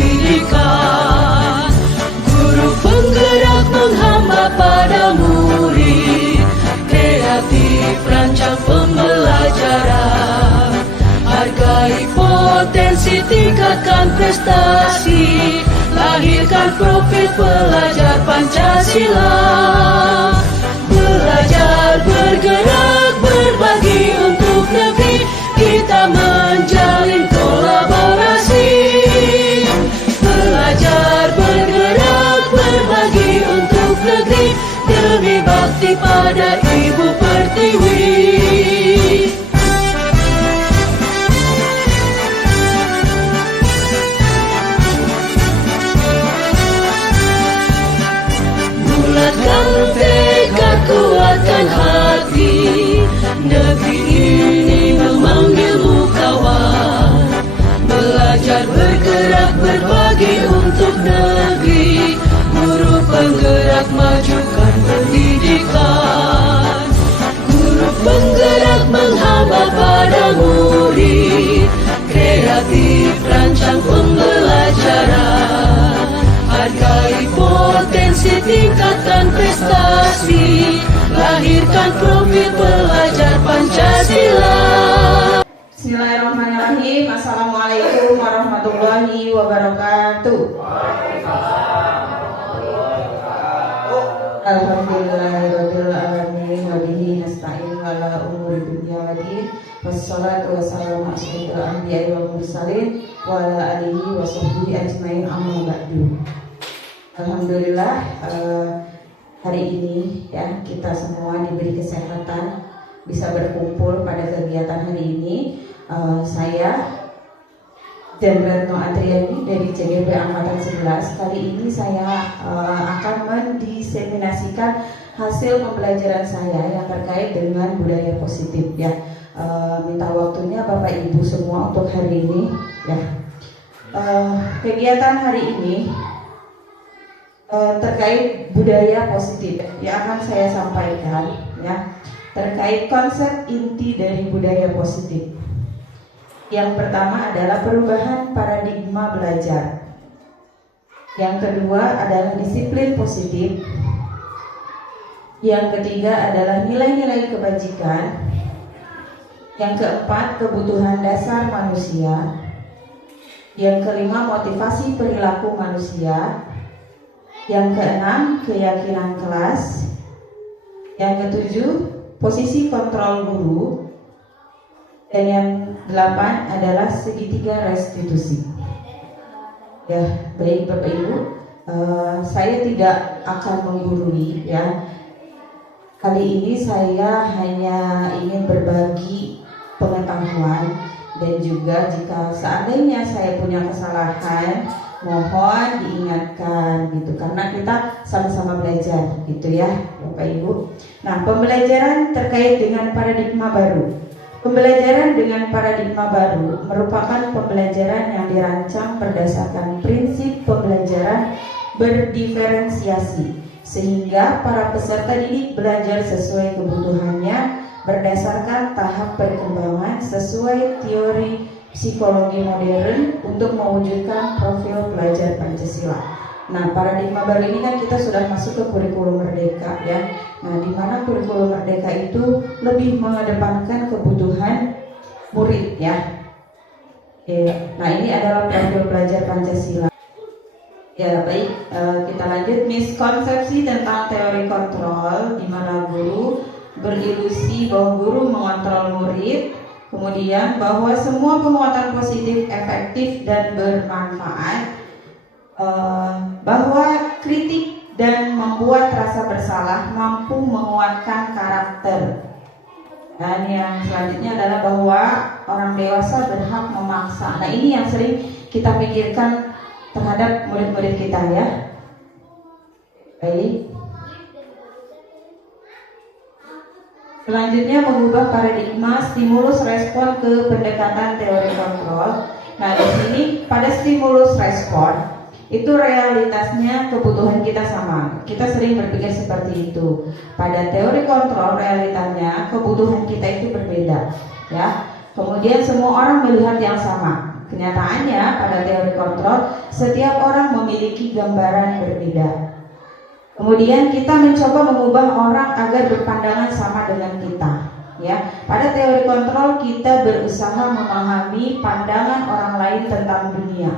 pendidikan. Guru penggerak menghamba pada murid, kreatif rancang pembelajaran. Hargai potensi, tingkatkan prestasi, lahirkan profil pelajar Pancasila. Belajar, bergerak, berbagi untuk negeri, kita menjalin kolaborasi. Belajar, bergerak, berbagi untuk negeri, demi bakti pada Ibu Pertiwi. Bulatkan tekad, kuatkan hati, negeri ini memanggilmu kawan. Belajar, bergerak, berbagi untuk negeri, guru penggerak majukan pendidikan. Guru penggerak menghamba pada murid, kreatif rancang pembelajaran. Hargai potensi, tingkatkan prestasi, lahirkan profil pelajar Pancasila. Bismillahirrahmanirrahim. Assalamualaikum warahmatullahi wabarakatuh. Alhamdulillahirabbil alamin wa bihi nasta'in ala umuri dunya waddin. Wassalatu wassalamu ala asyrofil anbiya'i wal mursalin wa ala alihi wa sahbihi ajmain, amma ba'du. Alhamdulillah, hari ini ya kita semua diberi kesehatan bisa berkumpul pada kegiatan hari ini. Saya dan Retno Adriani dari CGP Angkatan 11. Kali ini saya akan mendiseminasikan hasil pembelajaran saya yang terkait dengan budaya positif ya. Minta waktunya Bapak Ibu semua untuk hari ini ya. Kegiatan hari ini terkait budaya positif yang akan saya sampaikan ya, terkait konsep inti dari budaya positif. Yang pertama adalah perubahan paradigma belajar. Yang kedua adalah disiplin positif. Yang ketiga adalah nilai-nilai kebajikan. Yang keempat, kebutuhan dasar manusia. Yang kelima, motivasi perilaku manusia. Yang keenam, keyakinan kelas. Yang ketujuh, posisi kontrol guru. Dan yang delapan adalah segitiga restitusi. Ya, baik Bapak Ibu, saya tidak akan menggurui ya. Kali ini saya hanya ingin berbagi pengetahuan, dan juga jika seandainya saya punya kesalahan, mohon diingatkan gitu, karena kita sama-sama belajar gitu ya Bapak Ibu. Nah, pembelajaran terkait dengan paradigma baru. Pembelajaran dengan paradigma baru merupakan pembelajaran yang dirancang berdasarkan prinsip pembelajaran berdiferensiasi, sehingga para peserta didik belajar sesuai kebutuhannya berdasarkan tahap perkembangan sesuai teori psikologi modern untuk mewujudkan profil pelajar Pancasila. Nah, paradigma baru ini kan kita sudah masuk ke kurikulum merdeka ya. Nah, di mana kurikulum merdeka itu lebih mengedepankan kebutuhan murid ya. Nah, ini adalah profil pelajar Pancasila. Ya, baik, kita lanjut. Miskonsepsi tentang teori kontrol, di mana guru berilusi bahwa guru mengontrol murid. Kemudian bahwa semua penguatan positif efektif dan bermanfaat, bahwa kritik dan membuat rasa bersalah mampu menguatkan karakter. Dan yang selanjutnya adalah bahwa orang dewasa berhak memaksa. Nah, ini yang sering kita pikirkan terhadap murid-murid kita ya. Baik. Selanjutnya, mengubah paradigma stimulus respon ke pendekatan teori kontrol. Nah, di sini pada stimulus respon itu realitasnya kebutuhan kita sama. Kita sering berpikir seperti itu. Pada teori kontrol realitanya kebutuhan kita itu berbeda, ya. Kemudian semua orang melihat yang sama. kenyataannya pada teori kontrol setiap orang memiliki gambaran berbeda. Kemudian kita mencoba mengubah orang agar berpandangan sama dengan kita. Ya, pada teori kontrol kita berusaha memahami pandangan orang lain tentang dunia.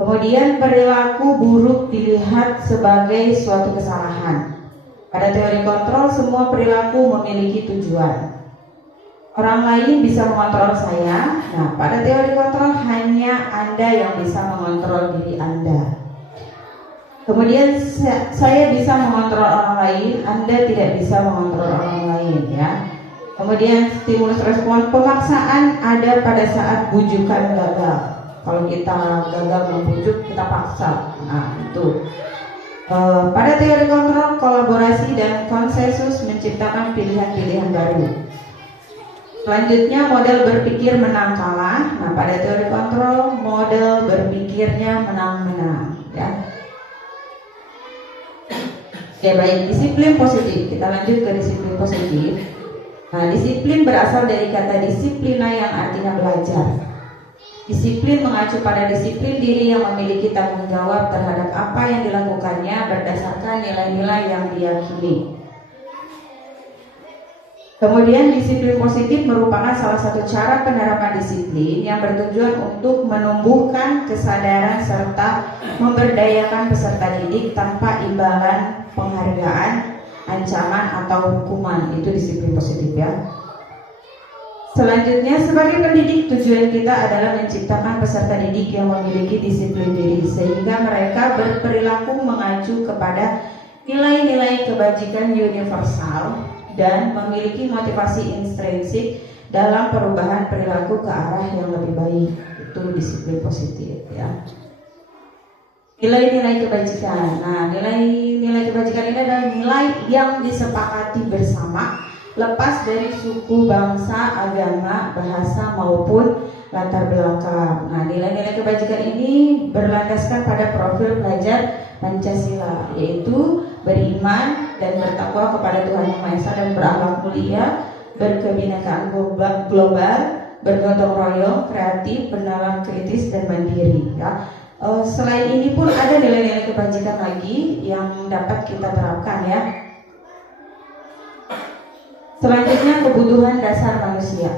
Kemudian perilaku buruk dilihat sebagai suatu kesalahan. Pada teori kontrol semua perilaku memiliki tujuan. Orang lain bisa mengontrol saya. Nah, pada teori kontrol hanya Anda yang bisa mengontrol diri Anda. Kemudian saya bisa mengontrol orang lain, Anda tidak bisa mengontrol orang lain, ya. Kemudian stimulus respon, pemaksaan ada pada saat bujukan gagal. Kalau kita gagal membujuk, kita paksa. Nah, itu. Pada teori kontrol, kolaborasi dan konsensus menciptakan pilihan-pilihan baru. Selanjutnya model berpikir menang kalah. Nah, pada teori kontrol, model berpikirnya menang-menang, ya. Oke, baik, disiplin positif. Kita lanjut ke disiplin positif. Nah, disiplin berasal dari kata disiplina yang artinya belajar. Disiplin mengacu pada disiplin diri yang memiliki tanggung jawab terhadap apa yang dilakukannya berdasarkan nilai-nilai yang diyakini. Kemudian disiplin positif merupakan salah satu cara penerapan disiplin yang bertujuan untuk menumbuhkan kesadaran serta memberdayakan peserta didik tanpa imbalan penghargaan, ancaman atau hukuman. Itu disiplin positif, ya. Selanjutnya, sebagai pendidik tujuan kita adalah menciptakan peserta didik yang memiliki disiplin diri sehingga mereka berperilaku mengacu kepada nilai-nilai kebajikan universal dan memiliki motivasi intrinsik dalam perubahan perilaku ke arah yang lebih baik. Itu disiplin positif, ya. Nilai-nilai kebajikan. Nah, nilai-nilai kebajikan ini adalah nilai yang disepakati bersama, lepas dari suku, bangsa, agama, bahasa maupun latar belakang. Nah, nilai-nilai kebajikan ini berlandaskan pada profil pelajar Pancasila, yaitu beriman dan bertakwa kepada Tuhan Yang Maha Esa dan berakhlak mulia, berkebinekaan global, bergotong royong, kreatif, bernalar kritis dan mandiri, ya. Selain ini pun ada nilai-nilai kebajikan lagi yang dapat kita terapkan, ya. Selanjutnya, kebutuhan dasar manusia.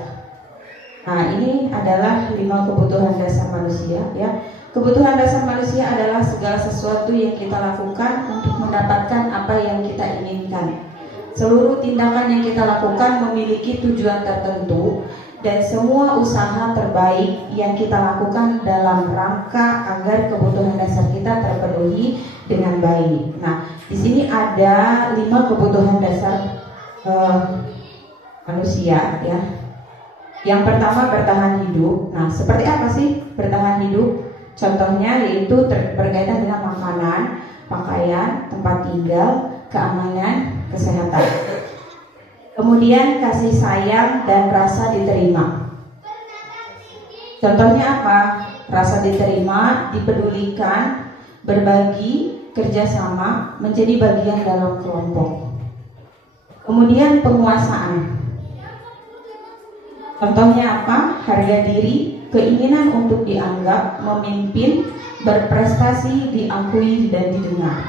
Nah, ini adalah 5 kebutuhan dasar manusia, ya. Kebutuhan dasar manusia adalah segala sesuatu yang kita lakukan untuk mendapatkan apa yang kita inginkan. Seluruh tindakan yang kita lakukan memiliki tujuan tertentu dan semua usaha terbaik yang kita lakukan dalam rangka agar kebutuhan dasar kita terpenuhi dengan baik. Nah, di sini ada 5 kebutuhan dasar manusia, ya. Yang pertama, bertahan hidup. Nah, seperti apa sih bertahan hidup? Contohnya yaitu berkaitan dengan makanan, pakaian, tempat tinggal, keamanan, kesehatan. Kemudian kasih sayang dan rasa diterima. Contohnya apa? Rasa diterima, dipedulikan, berbagi, kerjasama, menjadi bagian dalam kelompok. Kemudian penguasaan. Contohnya apa? Harga diri, keinginan untuk dianggap, memimpin, berprestasi, diakui dan didengar.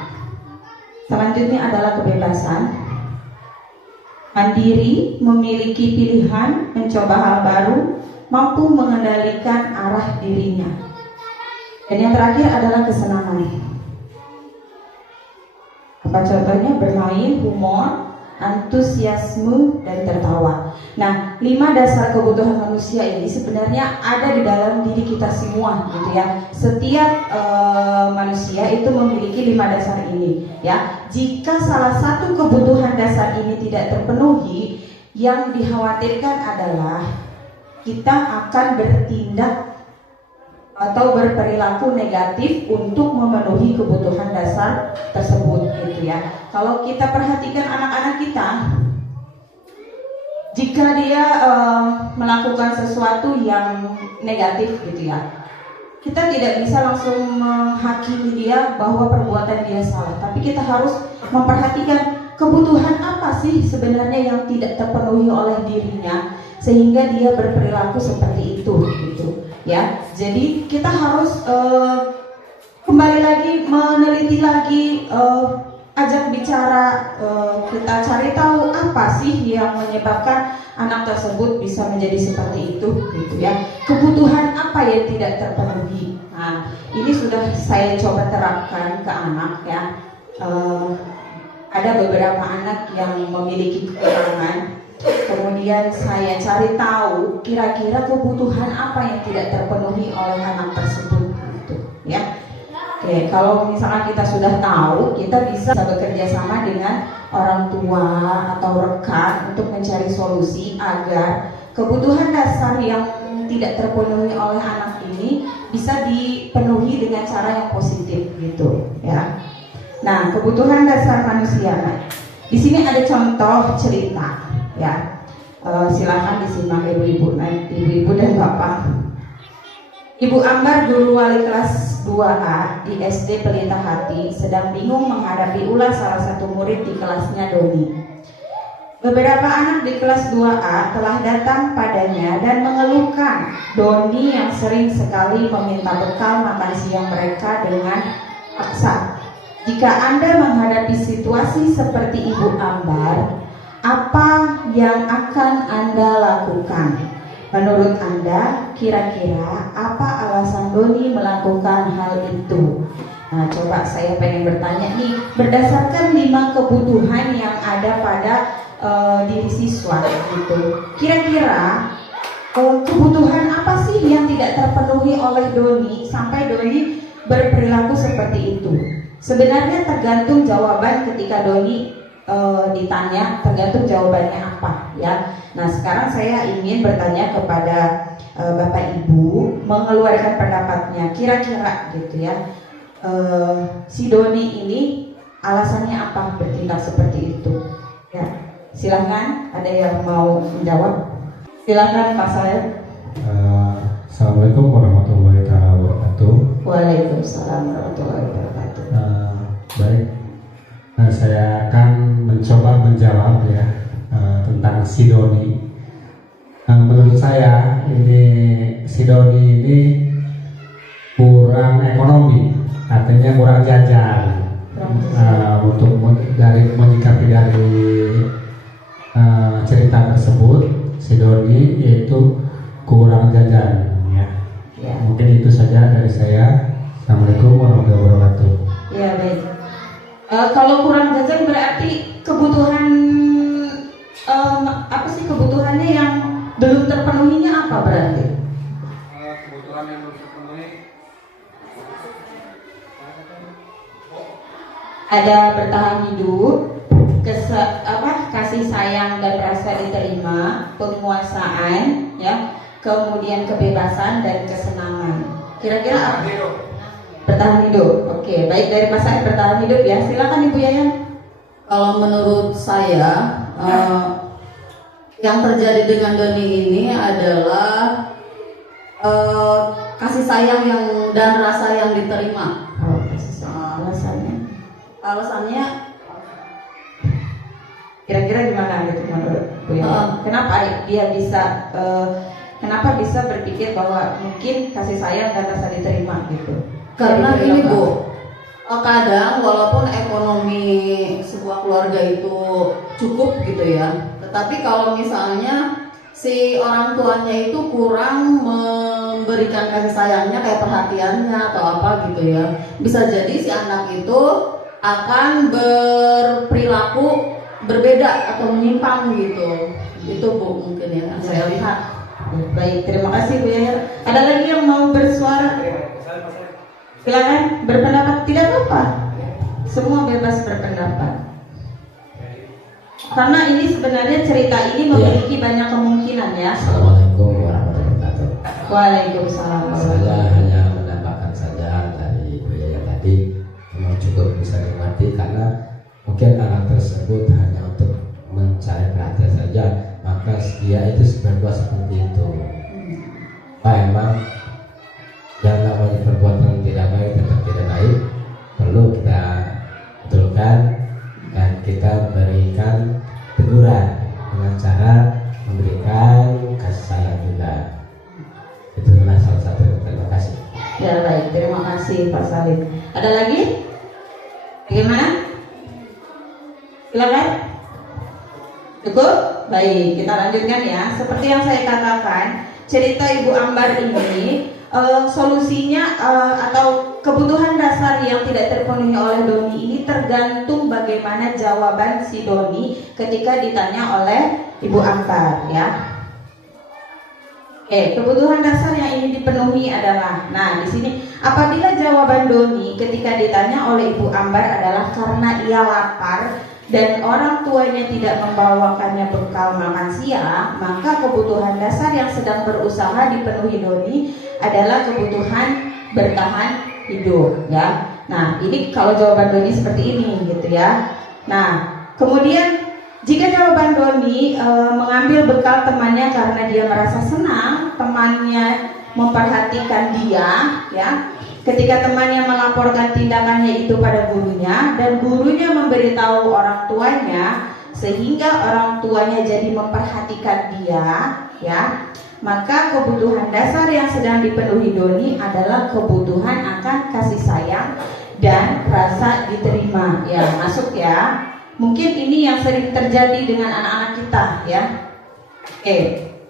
Selanjutnya adalah kebebasan. Mandiri, memiliki pilihan, mencoba hal baru, mampu mengendalikan arah dirinya. Dan yang terakhir adalah kesenangan. Apa contohnya? Bermain, humor, antusiasme, dan tertawa. Nah, 5 dasar kebutuhan manusia ini sebenarnya ada di dalam diri kita semua, gitu ya. Setiap manusia itu memiliki 5 dasar ini, ya. Jika salah satu kebutuhan dasar ini tidak terpenuhi, yang dikhawatirkan adalah kita akan bertindak atau berperilaku negatif untuk memenuhi kebutuhan dasar tersebut, gitu ya. Kalau kita perhatikan anak-anak kita, jika dia melakukan sesuatu yang negatif, gitu ya, kita tidak bisa langsung menghakimi dia bahwa perbuatan dia salah, tapi kita harus memperhatikan kebutuhan apa sih sebenarnya yang tidak terpenuhi oleh dirinya sehingga dia berperilaku seperti itu, gitu. ya. Jadi kita harus kembali lagi meneliti lagi, ajak bicara, kita cari tahu apa sih yang menyebabkan anak tersebut bisa menjadi seperti itu, gitu ya. Kebutuhan apa yang tidak terpenuhi. Nah, ini sudah saya coba terapkan ke anak ya. Ada beberapa anak yang memiliki kekurangan. Kemudian saya cari tahu kira-kira kebutuhan apa yang tidak terpenuhi oleh anak tersebut, gitu ya. Oke, kalau misalkan kita sudah tahu, kita bisa bekerja sama dengan orang tua atau rekan untuk mencari solusi agar kebutuhan dasar yang tidak terpenuhi oleh anak ini bisa dipenuhi dengan cara yang positif, gitu ya. Nah, kebutuhan dasar manusia. Nah, di sini ada contoh cerita, ya. Silakan disimak ibu-ibu dan bapak. Ibu Ambar, guru wali kelas 2A di SD Pelita Hati, sedang bingung menghadapi ulah salah satu murid di kelasnya, Doni. Beberapa anak di kelas 2A telah datang padanya dan mengeluhkan Doni yang sering sekali meminta bekal makan siang mereka dengan paksa. Jika Anda menghadapi situasi seperti Ibu Ambar, apa yang akan Anda lakukan? Menurut Anda, kira-kira apa alasan Doni melakukan hal itu? Nah, coba saya pengen bertanya nih, berdasarkan 5 kebutuhan yang ada pada diri siswa gitu. Kira-kira kebutuhan apa sih yang tidak terpenuhi oleh Doni sampai Doni berperilaku seperti itu? Sebenarnya tergantung jawaban ketika Doni ditanya, tergantung jawabannya apa ya. Nah, sekarang saya ingin bertanya kepada Bapak Ibu, mengeluarkan pendapatnya kira-kira gitu ya. Si Doni ini alasannya apa bertindak seperti itu ya. Silahkan, ada yang mau menjawab? Silahkan Pak Saleh. Assalamualaikum warahmatullahi wabarakatuh. Waalaikumsalam warahmatullahi wabarakatuh. Baik, saya akan mencoba menjawab ya tentang si Doni. Menurut saya ini si Doni ini kurang ekonomi, artinya kurang jajan. Untuk menyikapi dari cerita tersebut, si Doni yaitu kurang jajan ya. Mungkin itu saja dari saya. Assalamualaikum warahmatullahi wabarakatuh. Ya, baik. Kalau kurang jajan berarti kebutuhan apa sih kebutuhannya yang belum terpenuhinya apa berarti? Kebutuhan yang belum terpenuhi ada bertahan hidup, kasih sayang dan rasa diterima, penguasaan, ya, kemudian kebebasan dan kesenangan. Kira-kira apa? Bertahan hidup. Oke, baik, dari Mas Said bertahan hidup ya. Silakan Ibu Yayan. Kalau menurut saya, yang terjadi dengan Doni ini adalah kasih sayang dan rasa yang diterima. Alasannya Kira-kira gimana gitu menurut Bu Yayan? Kenapa dia bisa kenapa bisa berpikir bahwa mungkin kasih sayang dan rasa diterima gitu? karena ini Bu, kadang walaupun ekonomi sebuah keluarga itu cukup gitu ya, tetapi kalau misalnya si orang tuanya itu kurang memberikan kasih sayangnya, kayak perhatiannya atau apa gitu ya, bisa jadi si anak itu akan berperilaku berbeda atau menyimpang gitu. Itu Bu mungkin ya yang saya lihat. Baik, terima kasih Bu Yayan. Ada lagi yang mau bersuara? Silakan berpendapat, tidak apa-apa. Semua bebas berpendapat. Karena ini sebenarnya cerita ini memiliki banyak kemungkinan ya. Assalamualaikum warahmatullahi wabarakatuh. Waalaikumsalam. Saya hanya menambahkan saja dari Bu Yaya tadi, memang cukup bisa dinikmati karena mungkin anak tersebut hanya untuk mencari perhatian saja, maka dia itu berbuat seperti itu. Memang yang namanya perbuatan tidak baik tetap tidak baik, perlu kita betulkan dan kita berikan teguran dengan cara memberikan kasih sayang juga. Itu salah satu kasih Pak Salim. Ada lagi? Bagaimana? Silakan. Cukup? Baik, kita lanjutkan ya. Seperti yang saya katakan, cerita Ibu Ambar ini solusinya atau kebutuhan dasar yang tidak terpenuhi oleh Doni ini tergantung bagaimana jawaban si Doni ketika ditanya oleh Ibu Ambar ya. Kebutuhan dasar yang ingin dipenuhi adalah, nah di sini apabila jawaban Doni ketika ditanya oleh Ibu Ambar adalah karena ia lapar dan orang tuanya tidak membawakannya bekal makan siang, maka kebutuhan dasar yang sedang berusaha dipenuhi Doni adalah kebutuhan bertahan hidup ya. Nah ini kalau jawaban Doni seperti ini gitu ya. Nah kemudian jika jawaban Doni mengambil bekal temannya karena dia merasa senang temannya memperhatikan dia ya, ketika temannya melaporkan tindakannya itu pada gurunya dan gurunya memberitahu orang tuanya sehingga orang tuanya jadi memperhatikan dia ya, maka kebutuhan dasar yang sedang dipenuhi Doni adalah kebutuhan akan kasih sayang dan rasa diterima ya. Masuk ya. Mungkin ini yang sering terjadi dengan anak-anak kita ya.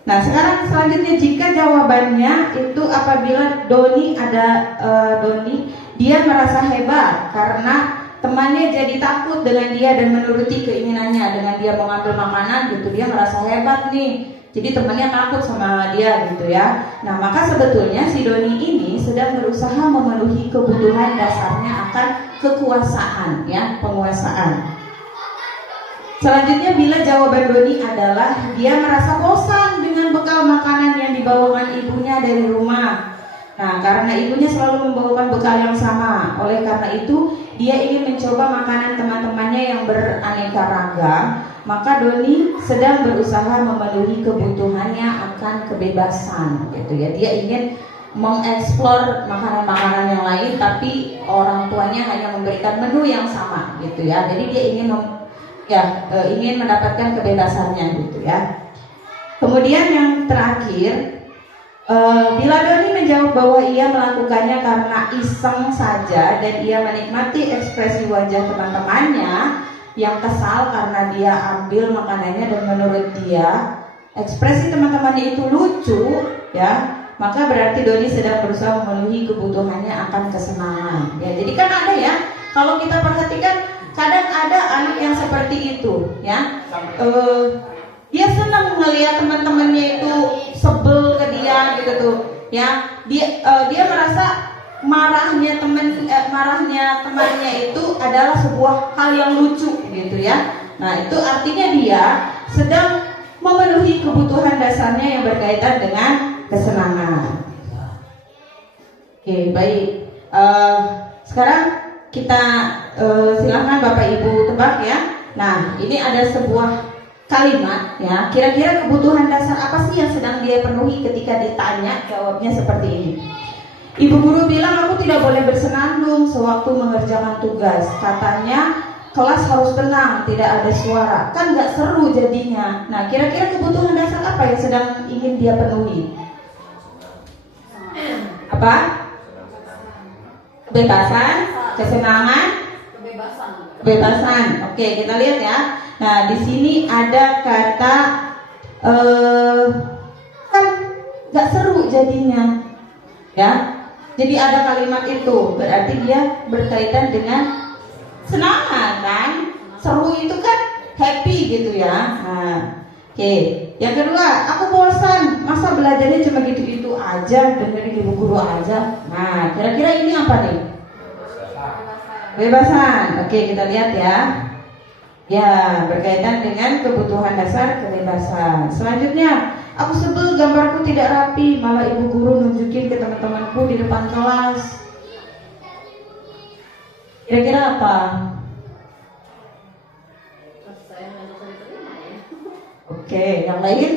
Nah sekarang selanjutnya jika jawabannya itu apabila Doni dia merasa hebat karena temannya jadi takut dengan dia dan menuruti keinginannya dengan dia mengambil makanan gitu, dia merasa hebat nih. Jadi temannya takut sama dia gitu ya. Nah maka sebetulnya si Doni ini sedang berusaha memenuhi kebutuhan dasarnya akan kekuasaan ya, penguasaan. Selanjutnya bila jawaban Doni adalah dia merasa bosan dengan bekal makanan yang dibawakan ibunya dari rumah. Nah karena ibunya selalu membawakan bekal yang sama, oleh karena itu dia ingin mencoba makanan teman-temannya yang beraneka ragam. Maka Doni sedang berusaha memenuhi kebutuhannya akan kebebasan gitu ya. Dia ingin mengeksplor makanan-makanan yang lain, tapi orang tuanya hanya memberikan menu yang sama gitu ya. Jadi dia ingin ingin mendapatkan kebebasannya gitu ya. Kemudian yang terakhir, bila Doni menjawab bahwa ia melakukannya karena iseng saja dan ia menikmati ekspresi wajah teman-temannya yang kesal karena dia ambil makanannya dan menurut dia ekspresi teman-temannya itu lucu ya, maka berarti Doni sedang berusaha memenuhi kebutuhannya akan kesenangan ya. Jadi kan ada ya, kalau kita perhatikan kadang ada anak yang seperti itu ya, dia senang melihat teman-temannya itu sebel ke dia gitu tuh ya. Dia merasa marahnya temannya itu adalah sebuah hal yang lucu gitu ya. Nah itu artinya dia sedang memenuhi kebutuhan dasarnya yang berkaitan dengan kesenangan. Oke, baik. Sekarang kita silahkan Bapak Ibu tebak ya. Nah ini ada sebuah kalimat ya. Kira-kira kebutuhan dasar apa sih yang sedang dia penuhi ketika ditanya? Jawabnya seperti ini. Ibu guru bilang aku tidak boleh bersenandung sewaktu mengerjakan tugas. Katanya kelas harus tenang, tidak ada suara. Kan gak seru jadinya. Nah kira-kira kebutuhan dasar apa yang sedang ingin dia penuhi? Apa? Kebebasan, kesenangan, kebebasan. Oke, kita lihat ya. Nah, di sini ada kata kan nggak seru jadinya, ya. Jadi ada kalimat itu, berarti dia berkaitan dengan senangan kan? Seru itu kan happy gitu ya. Nah, oke. Yang kedua, aku bosan, masa belajarnya cuma gitu-gitu aja, dengerin ibu guru aja. Nah, kira-kira ini apa nih? Kebebasan. Oke, kita lihat ya. Ya, berkaitan dengan kebutuhan dasar kebebasan. Selanjutnya, aku sebel gambarku tidak rapi, malah ibu guru nunjukin ke teman-temanku di depan kelas. Kira-kira apa? Oke, yang lain?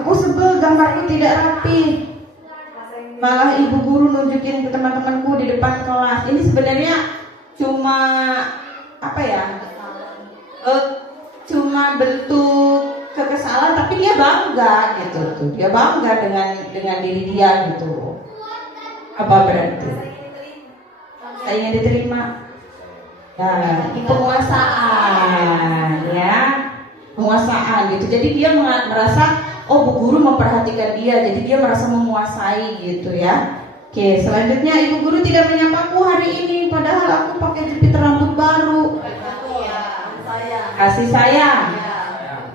Aku sebel gambarku tidak rapi, malah ibu guru nunjukin ke teman-temanku di depan kelas. Ini sebenarnya cuma apa ya? Cuma bentuk kekesalan, tapi dia bangga gitu tuh. Dia bangga dengan diri dia gitu. Apa berarti? Tak ingin diterima. Ya, penguasaan, ya, penguasaan gitu. Jadi dia merasa, oh Bu Guru memperhatikan dia, jadi dia merasa menguasai gitu ya. Oke, selanjutnya Ibu Guru tidak menyapaku hari ini, padahal aku pakai jepit rambut baru. Kasih sayang.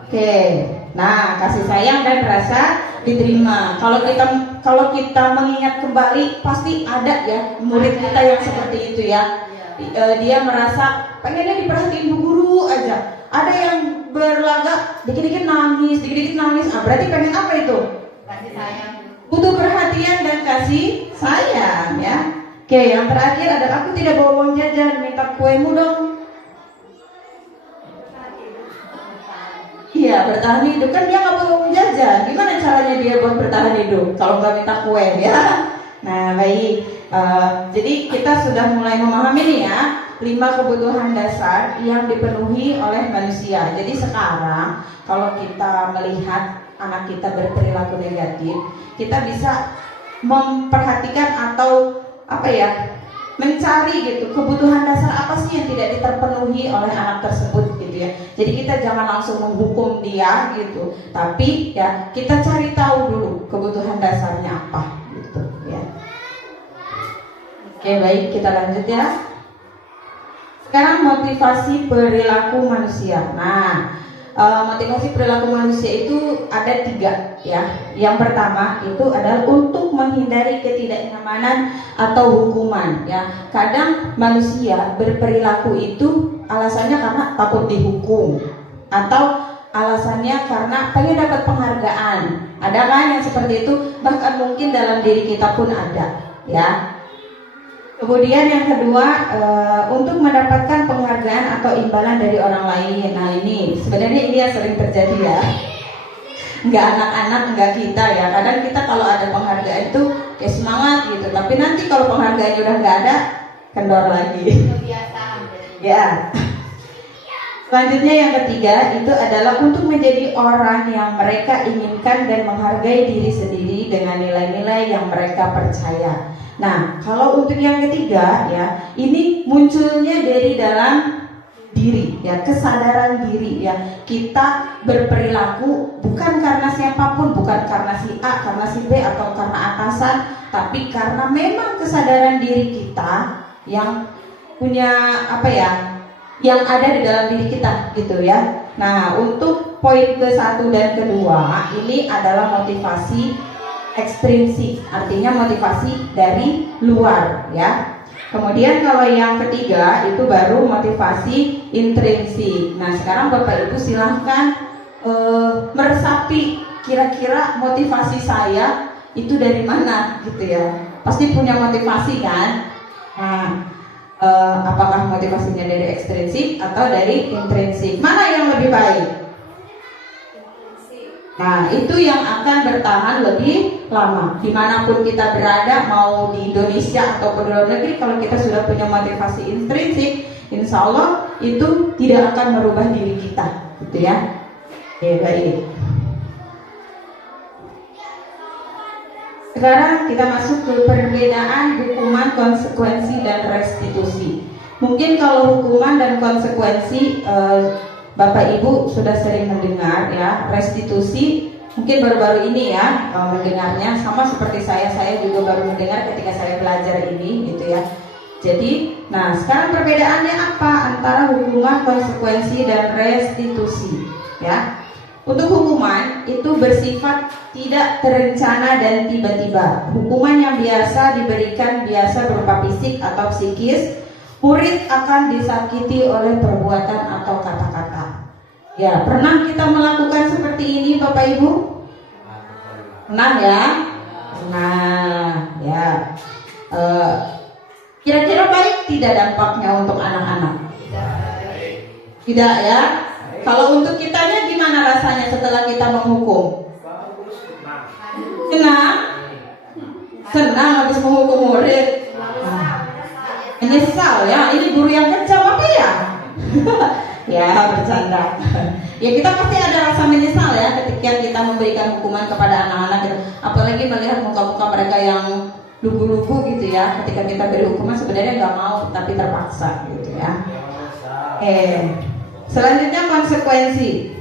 Oke, nah kasih sayang dan rasa diterima. Kalau kita mengingat kembali, pasti ada ya murid kita yang seperti itu ya. Dia merasa pengennya diperhatiin Bu Guru aja. Ada yang berlagak dikit-dikit nangis, berarti pengen apa itu? Kasih sayang. Butuh perhatian dan kasih sayang ya. Oke, yang terakhir adalah aku tidak bawa uang jajan, minta kuemu dong. Iya, bertahan hidup kan dia nggak bawa uang jajan. Gimana caranya dia buat bertahan hidup kalau nggak minta kue ya? Nah baik. Jadi kita sudah mulai memahami nih ya 5 kebutuhan dasar yang dipenuhi oleh manusia. Jadi sekarang kalau kita melihat anak kita berperilaku negatif, kita bisa memperhatikan atau mencari gitu kebutuhan dasar apa sih yang tidak terpenuhi oleh anak tersebut gitu ya. Jadi kita jangan langsung menghukum dia gitu, tapi ya kita cari tahu dulu kebutuhan dasarnya apa gitu ya. Oke baik, kita lanjut ya. Sekarang motivasi perilaku manusia. Nah, motivasi perilaku manusia itu ada 3 ya. Yang pertama itu adalah untuk menghindari ketidaknyamanan atau hukuman ya. Kadang manusia berperilaku itu alasannya karena takut dihukum atau alasannya karena pengen dapat penghargaan. Ada kan yang seperti itu, bahkan mungkin dalam diri kita pun ada ya. Kemudian yang kedua, untuk mendapatkan penghargaan atau imbalan dari orang lain. Nah ini sebenarnya ini yang sering terjadi ya. Nggak anak-anak, nggak kita ya. Kadang kita kalau ada penghargaan itu kayak semangat gitu, tapi nanti kalau penghargaannya udah nggak ada, kendor lagi. Ya. Selanjutnya yang ketiga itu adalah untuk menjadi orang yang mereka inginkan dan menghargai diri sendiri dengan nilai-nilai yang mereka percaya. Nah, kalau untuk yang ketiga ya, ini munculnya dari dalam diri ya, kesadaran diri ya. Kita berperilaku bukan karena siapapun, bukan karena si A, karena si B atau karena atasan, tapi karena memang kesadaran diri kita yang punya yang ada di dalam diri kita gitu ya. Nah, untuk poin ke-1 dan kedua ini adalah motivasi ekstrinsik, artinya motivasi dari luar ya. Kemudian kalau yang ketiga itu baru motivasi intrinsik. Nah sekarang Bapak Ibu silahkan meresapi kira-kira motivasi saya itu dari mana gitu ya. Pasti punya motivasi kan. Nah apakah motivasinya dari ekstrinsik atau dari intrinsik? Mana yang lebih baik? Nah itu yang akan bertahan lebih lama dimanapun kita berada, mau di Indonesia ataupun di luar negeri. Kalau kita sudah punya motivasi intrinsik, insya Allah itu tidak akan merubah diri kita gitu ya. Oke baik. Sekarang kita masuk ke perbedaan hukuman, konsekuensi, dan restitusi. Mungkin kalau hukuman dan konsekuensi Bapak Ibu sudah sering mendengar ya. Restitusi mungkin baru-baru ini ya mendengarnya, sama seperti saya juga baru mendengar ketika saya belajar ini gitu ya. Jadi, nah sekarang perbedaannya apa antara hukuman, konsekuensi, dan restitusi ya. Untuk hukuman itu bersifat tidak terencana dan tiba-tiba. Hukuman yang biasa diberikan biasa berupa fisik atau psikis. Murid akan disakiti oleh perbuatan atau kata-kata. Ya, pernah kita melakukan seperti ini Bapak Ibu? Pernah ya? Nah, ya. Kira-kira baik tidak dampaknya untuk anak-anak? Tidak ya? Kalau untuk kitanya gimana rasanya setelah kita menghukum? Senang? Senang habis menghukum murid? Menyesal ya, ini guru yang kejam apa ya? Ya bercanda. Ya kita pasti ada rasa menyesal ya ketika kita memberikan hukuman kepada anak-anak gitu. Apalagi melihat muka-muka mereka yang lugu-lugu gitu ya. Ketika kita beri hukuman sebenarnya nggak mau tapi terpaksa gitu ya. Selanjutnya konsekuensi.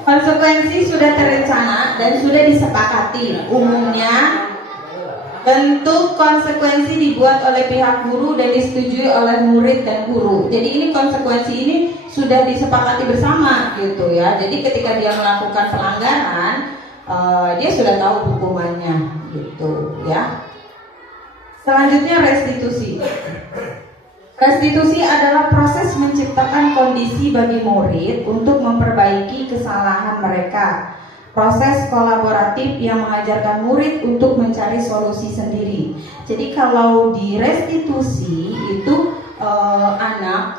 Konsekuensi sudah terencana dan sudah disepakati. Umumnya bentuk konsekuensi dibuat oleh pihak guru dan disetujui oleh murid dan guru. Jadi ini konsekuensi ini sudah disepakati bersama gitu ya. Jadi ketika dia melakukan pelanggaran, dia sudah tahu hukumannya gitu ya. Selanjutnya restitusi. Restitusi adalah proses menciptakan kondisi bagi murid untuk memperbaiki kesalahan mereka. Proses kolaboratif yang mengajarkan murid untuk mencari solusi sendiri. Jadi kalau di restitusi itu anak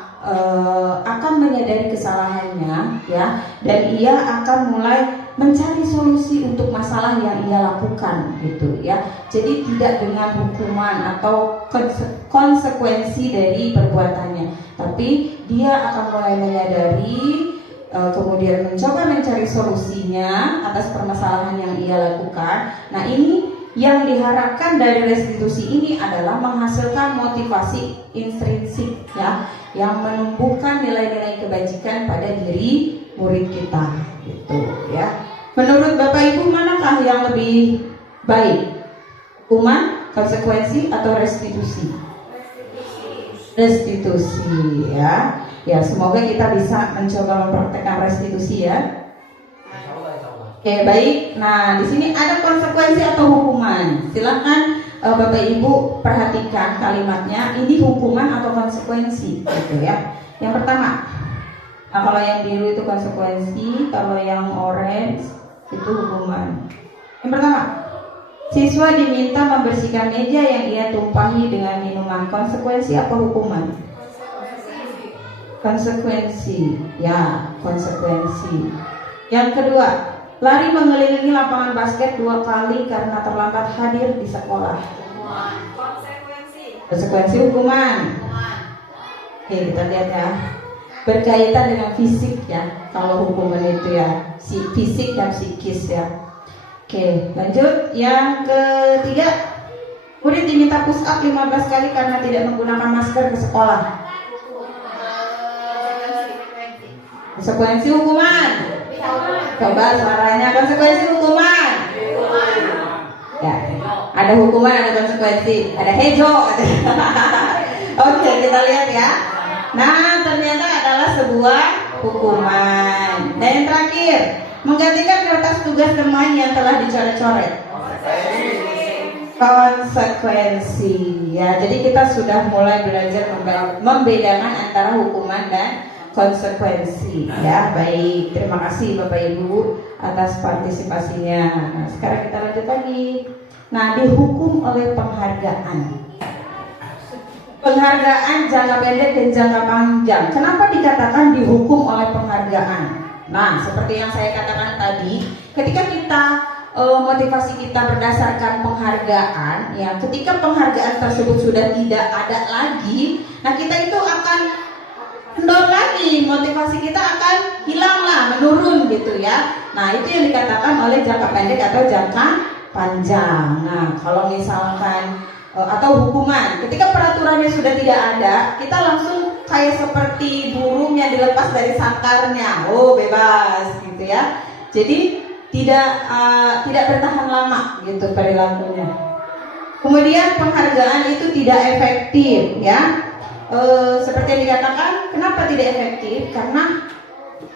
akan menyadari kesalahannya ya, dan ia akan mulai mencari solusi untuk masalah yang ia lakukan gitu ya. Jadi tidak dengan hukuman atau konsekuensi dari perbuatannya, tapi dia akan mulai menyadari, kemudian mencoba mencari solusinya atas permasalahan yang ia lakukan. Nah, ini yang diharapkan dari restitusi ini adalah menghasilkan motivasi intrinsik ya, yang menumbuhkan nilai-nilai kebajikan pada diri murid kita gitu ya. Menurut Bapak Ibu, manakah yang lebih baik? Hukuman, konsekuensi, atau restitusi? Restitusi ya. Ya, semoga kita bisa mencoba mempraktekkan restitusi ya. Oke, baik. Nah, di sini ada konsekuensi atau hukuman. Silakan Bapak Ibu perhatikan kalimatnya. Ini hukuman atau konsekuensi, gitu ya. Yang pertama, nah, kalau yang biru itu konsekuensi, kalau yang orange itu hukuman. Yang pertama, siswa diminta membersihkan meja yang ia tumpahi dengan minuman. Konsekuensi apa hukuman? Konsekuensi, ya, konsekuensi. Yang kedua, lari mengelilingi lapangan basket 2 kali karena terlambat hadir di sekolah. Konsekuensi hukuman. Oke, kita lihat ya. Berkaitan dengan fisik ya. Kalau hukuman itu ya, fisik dan psikis ya. Oke, lanjut. Yang ketiga, murid diminta push up 15 kali karena tidak menggunakan masker ke sekolah. Konsekuensi hukuman. Coba suaranya. Konsekuensi hukuman. Ya, ada hukuman, ada konsekuensi, ada hejo. Oke, kita lihat ya. Nah, ternyata adalah sebuah hukuman. Dan yang terakhir, menggantikan kertas tugas teman yang telah dicoret-coret. Konsekuensi. Ya, jadi kita sudah mulai belajar membedakan antara hukuman dan konsekuensi. Ya, baik. Terima kasih Bapak Ibu atas partisipasinya. Nah, sekarang kita lanjut lagi. Nah, dihukum oleh penghargaan. Penghargaan jangka pendek dan jangka panjang. Kenapa dikatakan dihukum oleh penghargaan? Nah, seperti yang saya katakan tadi, ketika kita motivasi kita berdasarkan penghargaan, ya, ketika penghargaan tersebut sudah tidak ada lagi, nah kita itu akan kendor lagi, motivasi kita akan hilanglah, menurun gitu ya. Nah, itu yang dikatakan oleh jangka pendek atau jangka panjang. Nah, kalau misalkan atau hukuman, ketika peraturannya sudah tidak ada, kita langsung kayak seperti burung yang dilepas dari sangkarnya, bebas gitu ya. Jadi tidak bertahan lama gitu perilakunya. Kemudian penghargaan itu tidak efektif ya. Seperti yang dikatakan, kenapa tidak efektif? Karena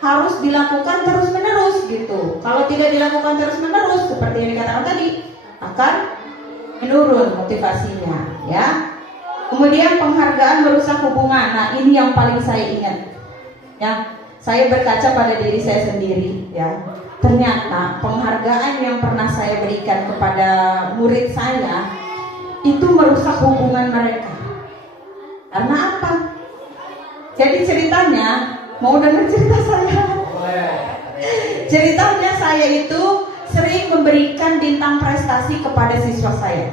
harus dilakukan terus menerus gitu. Kalau tidak dilakukan terus menerus, seperti yang dikatakan tadi, akan menurun motivasinya ya. Kemudian penghargaan merusak hubungan. Nah, ini yang paling saya ingat ya. Saya berkaca pada diri saya sendiri ya. Ternyata penghargaan yang pernah saya berikan kepada murid saya itu merusak hubungan mereka. Karena apa? Jadi ceritanya, mau dengar cerita saya? Ceritanya saya itu sering memberikan bintang prestasi kepada siswa saya.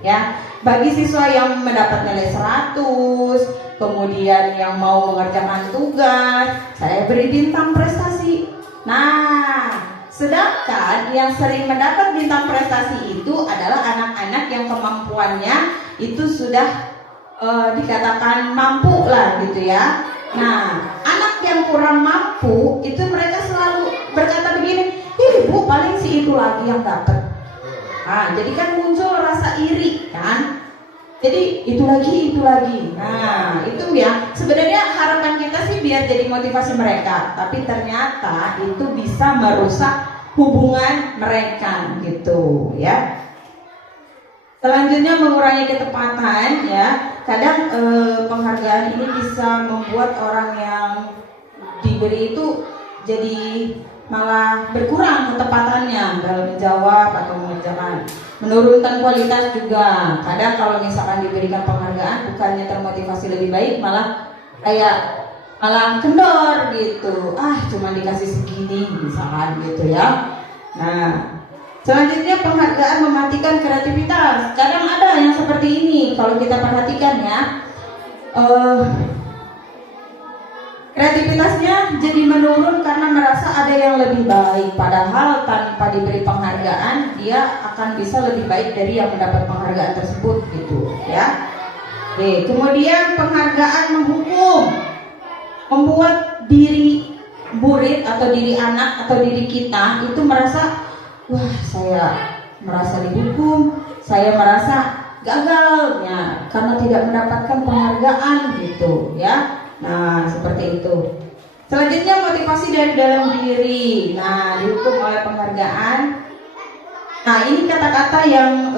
Ya, bagi siswa yang mendapat nilai 100, kemudian yang mau mengerjakan tugas, saya beri bintang prestasi. Nah, Sedangkan yang sering mendapat bintang prestasi itu adalah anak-anak yang kemampuannya itu sudah dikatakan mampu lah gitu ya. Nah, anak yang kurang mampu itu mereka selalu berkata begini, ih bu, paling si itu lagi yang dapat. Nah, jadi kan muncul rasa iri kan. Jadi itu lagi. Nah, itu ya. Sebenarnya harapan kita sih biar jadi motivasi mereka, tapi ternyata itu bisa merusak hubungan mereka gitu ya. Selanjutnya mengurangi ketepatan ya. Kadang penghargaan ini bisa membuat orang yang diberi itu jadi malah berkurang ketepatannya dalam menjawab atau mengerjakan, menurunkan kualitas juga. Kadang kalau misalkan diberikan penghargaan bukannya termotivasi lebih baik, malah kendor gitu. Cuma dikasih segini misalkan gitu ya. Nah, selanjutnya penghargaan mematikan kreativitas. Kadang ada yang seperti ini kalau kita perhatikan ya. Kreativitasnya jadi menurun karena merasa ada yang lebih baik, padahal tanpa diberi penghargaan dia akan bisa lebih baik dari yang mendapat penghargaan tersebut gitu ya. Oke, kemudian penghargaan menghukum, membuat diri murid atau diri anak atau diri kita itu merasa, wah saya merasa dihukum, saya merasa gagal ya karena tidak mendapatkan penghargaan gitu ya. Nah, seperti itu. Selanjutnya motivasi dari dalam diri. Nah, dihukum oleh penghargaan. Nah, ini kata-kata yang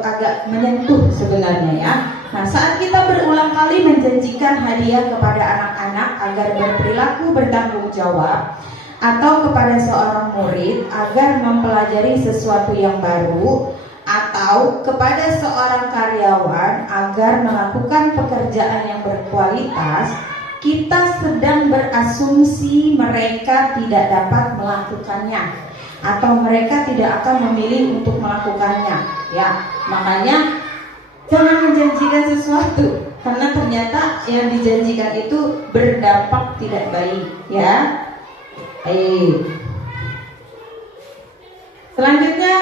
agak menyentuh sebenarnya ya. Nah, saat kita berulang kali menjanjikan hadiah kepada anak-anak agar berperilaku bertanggung jawab, atau kepada seorang murid agar mempelajari sesuatu yang baru, atau kepada seorang karyawan agar melakukan pekerjaan yang berkualitas, kita sedang berasumsi mereka tidak dapat melakukannya atau mereka tidak akan memilih untuk melakukannya ya. Makanya jangan menjanjikan sesuatu karena ternyata yang dijanjikan itu berdampak tidak baik ya. Selanjutnya,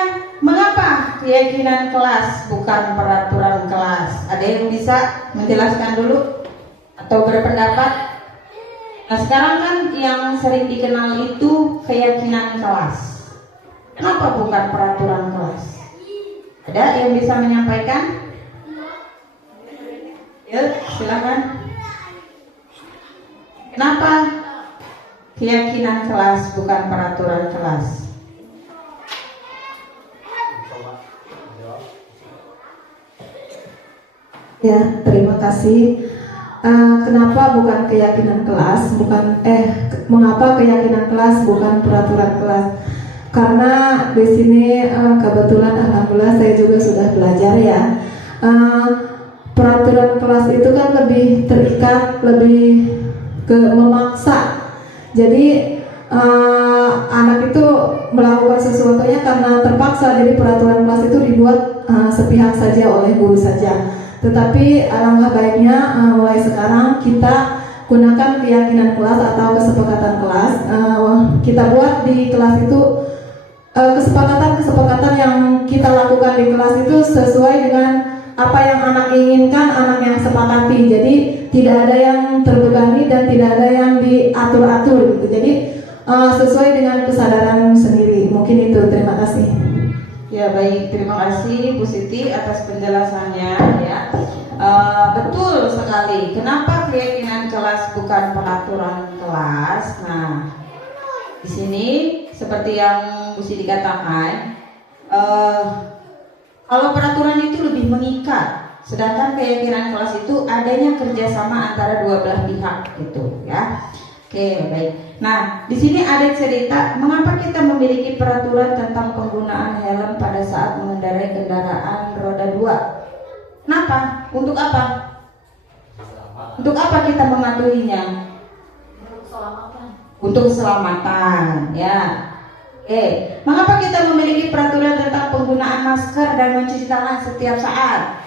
mengapa keyakinan kelas bukan peraturan kelas? Ada yang bisa menjelaskan dulu atau berpendapat? Nah, sekarang kan yang sering dikenal itu keyakinan kelas. Kenapa bukan peraturan kelas? Ada yang bisa menyampaikan? Yuk, silakan. Kenapa keyakinan kelas bukan peraturan kelas? Ya, terima kasih. Kenapa bukan keyakinan kelas, mengapa keyakinan kelas bukan peraturan kelas? Karena di sini kebetulan alhamdulillah saya juga sudah belajar ya. Peraturan kelas itu kan lebih terikat, lebih ke memaksa. Jadi anak itu melakukan sesuatunya karena terpaksa. Jadi peraturan kelas itu dibuat sepihak saja oleh guru saja. Tetapi alangkah baiknya mulai sekarang kita gunakan keyakinan kelas atau kesepakatan kelas. Kita buat di kelas itu kesepakatan yang kita lakukan di kelas itu sesuai dengan apa yang anak inginkan, anak yang sepakati. Jadi tidak ada yang terbebani dan tidak ada yang diatur-atur gitu. Jadi sesuai dengan kesadaran sendiri. Mungkin itu. Terima kasih. Ya baik, terima kasih Bu Siti atas penjelasannya ya. Betul sekali. Kenapa keyakinan kelas bukan peraturan kelas? Nah, di sini seperti yang Bu Siti katakan, kalau peraturan itu lebih mengikat, sedangkan keyakinan kelas itu adanya kerjasama antara dua belah pihak gitu ya. Oke, baik. Nah, di sini ada cerita mengapa kita memiliki peraturan tentang penggunaan helm pada saat mengendarai kendaraan roda 2. Kenapa? Untuk apa? Untuk apa kita mematuhinya? Untuk keselamatan, ya. Oke, mengapa kita memiliki peraturan tentang penggunaan masker dan mencuci tangan setiap saat?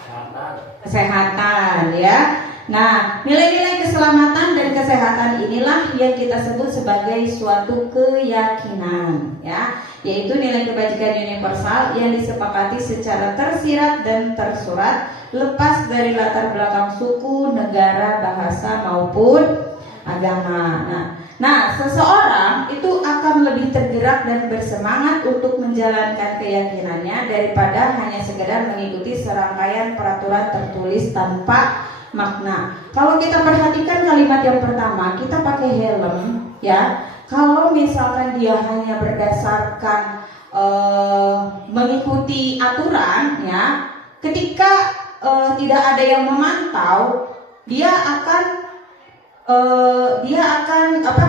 Kesehatan, ya. Nah, nilai-nilai keselamatan dan kesehatan inilah yang kita sebut sebagai suatu keyakinan, ya, yaitu nilai kebajikan universal yang disepakati secara tersirat dan tersurat, lepas dari latar belakang suku, negara, bahasa maupun agama. Nah, seseorang itu akan lebih tergerak dan bersemangat untuk menjalankan keyakinannya daripada hanya sekedar mengikuti serangkaian peraturan tertulis tanpa makna. Kalau kita perhatikan kalimat yang pertama, kita pakai helm, ya. Kalau misalkan dia hanya berdasarkan mengikuti aturan, ya, ketika tidak ada yang memantau, dia akan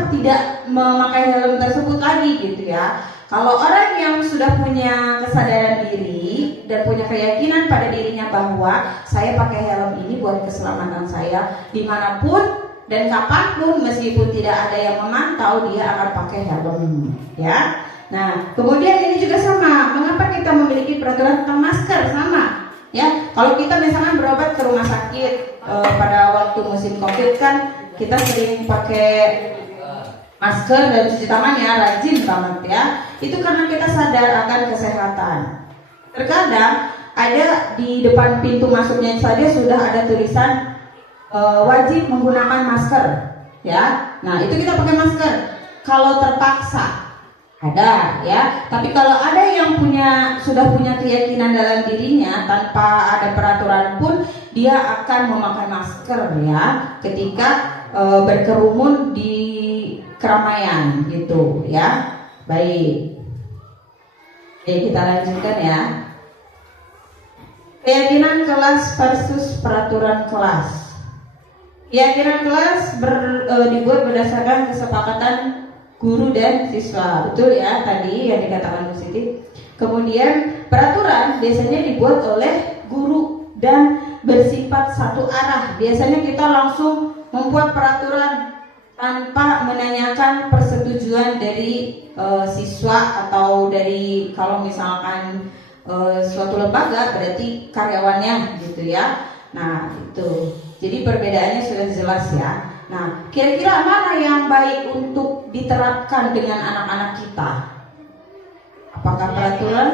tidak memakai helm tersebut lagi, gitu ya. Kalau orang yang sudah punya kesadaran diri dan punya keyakinan pada dirinya bahwa saya pakai helm ini buat keselamatan saya dimanapun dan kapanpun, meskipun tidak ada yang memantau, dia akan pakai helm, ya. Nah, kemudian ini juga sama. Mengapa kita memiliki peraturan tentang masker? Sama, ya. Kalau kita misalnya berobat ke rumah sakit pada waktu musim COVID kan, kita sering pakai masker dan cuci tangan, ya, rajin banget, ya. Itu karena kita sadar akan kesehatan. Terkadang ada di depan pintu masuknya saja sudah ada tulisan wajib menggunakan masker, ya. Nah, itu kita pakai masker kalau terpaksa, ada, ya. Tapi kalau ada yang sudah punya keyakinan dalam dirinya tanpa ada peraturan pun, dia akan memakai masker, ya, ketika berkerumun di keramaian, gitu, ya. Baik. Oke, kita lanjutkan, ya. Keyakinan kelas versus peraturan kelas. Keyakinan kelas dibuat berdasarkan kesepakatan guru dan siswa, betul, ya, tadi yang dikatakan Bu Siti. Kemudian peraturan biasanya dibuat oleh guru dan bersifat satu arah. Biasanya kita langsung membuat peraturan tanpa menanyakan persetujuan dari siswa atau dari, kalau misalkan suatu lembaga berarti karyawannya, gitu, ya. Nah, itu. Jadi perbedaannya sudah jelas, ya. Nah, kira-kira mana yang baik untuk diterapkan dengan anak-anak kita? Apakah peraturan?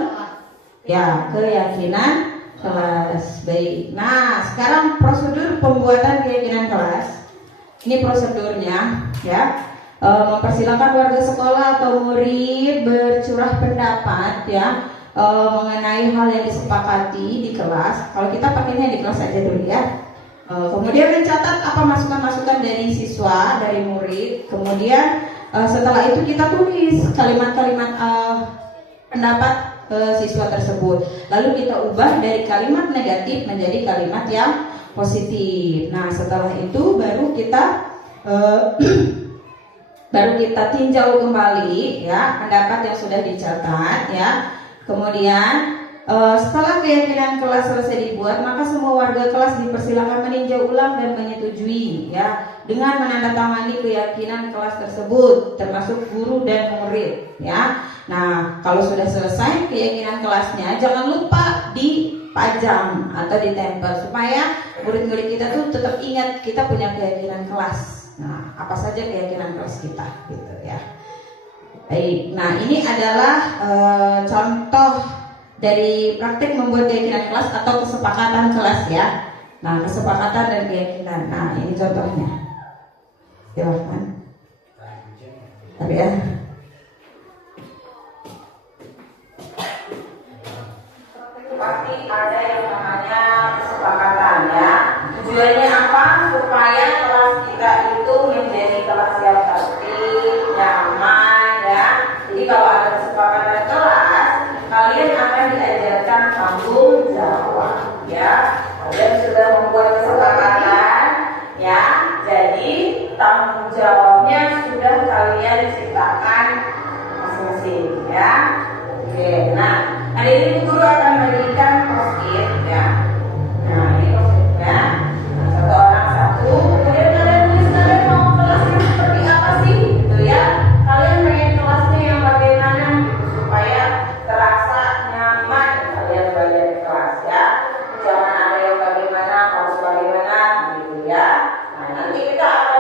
Ya, keyakinan kelas. Baik. Nah, sekarang prosedur pembuatan keyakinan kelas. Ini prosedurnya, ya. Mempersilakan warga sekolah atau murid bercurah pendapat, ya, mengenai hal yang disepakati di kelas. Kalau kita pakainya di kelas aja dulu, ya. Kemudian mencatat apa masukan-masukan dari siswa, dari murid. Kemudian setelah itu kita tulis kalimat-kalimat pendapat siswa tersebut. Lalu kita ubah dari kalimat negatif menjadi kalimat yang positif. Nah, setelah itu baru kita tinjau kembali, ya, pendapat yang sudah dicatat, ya. Kemudian setelah keyakinan kelas selesai dibuat, maka semua warga kelas dipersilakan meninjau ulang dan menyetujui, ya, dengan menandatangani keyakinan kelas tersebut, termasuk guru dan murid, ya. Nah, kalau sudah selesai keyakinan kelasnya, jangan lupa dipajang atau ditempel supaya murid-murid kita tuh tetap ingat kita punya keyakinan kelas. Nah, apa saja keyakinan kelas kita, gitu, ya. Baik. Nah, ini adalah contoh dari praktik membuat keyakinan kelas atau kesepakatan kelas, ya. Nah, kesepakatan dan keyakinan. Nah, ini contohnya. Silahkan. Tapi, ya. Pasti ada yang namanya kesepakatan, ya. Tujuannya apa? Supaya kelas kita itu menjadi kelas yang tertib, nyaman, ya. Jadi kalau ada kesepakatan kelas, kalian akan diajarkan tanggung jawab, ya. Kalian sudah membuat kesepakatan, ya. Jadi tanggung jawabnya sudah kalian ciptakan masing-masing, ya. Oke, nah hari ini guru akan memberikan post-it, ya. Nah, ini post-itnya. Nah, satu orang satu. Kemudian kalian tulis kalian mau kelasnya seperti apa sih, gitu, ya. Kalian pengen kelasnya yang bagaimana, gitu, supaya terasa nyaman kalian belajar di kelas, ya. Jangan ada yang bagaimana, harus bagaimana, gitu, ya. Nah, nanti kita akan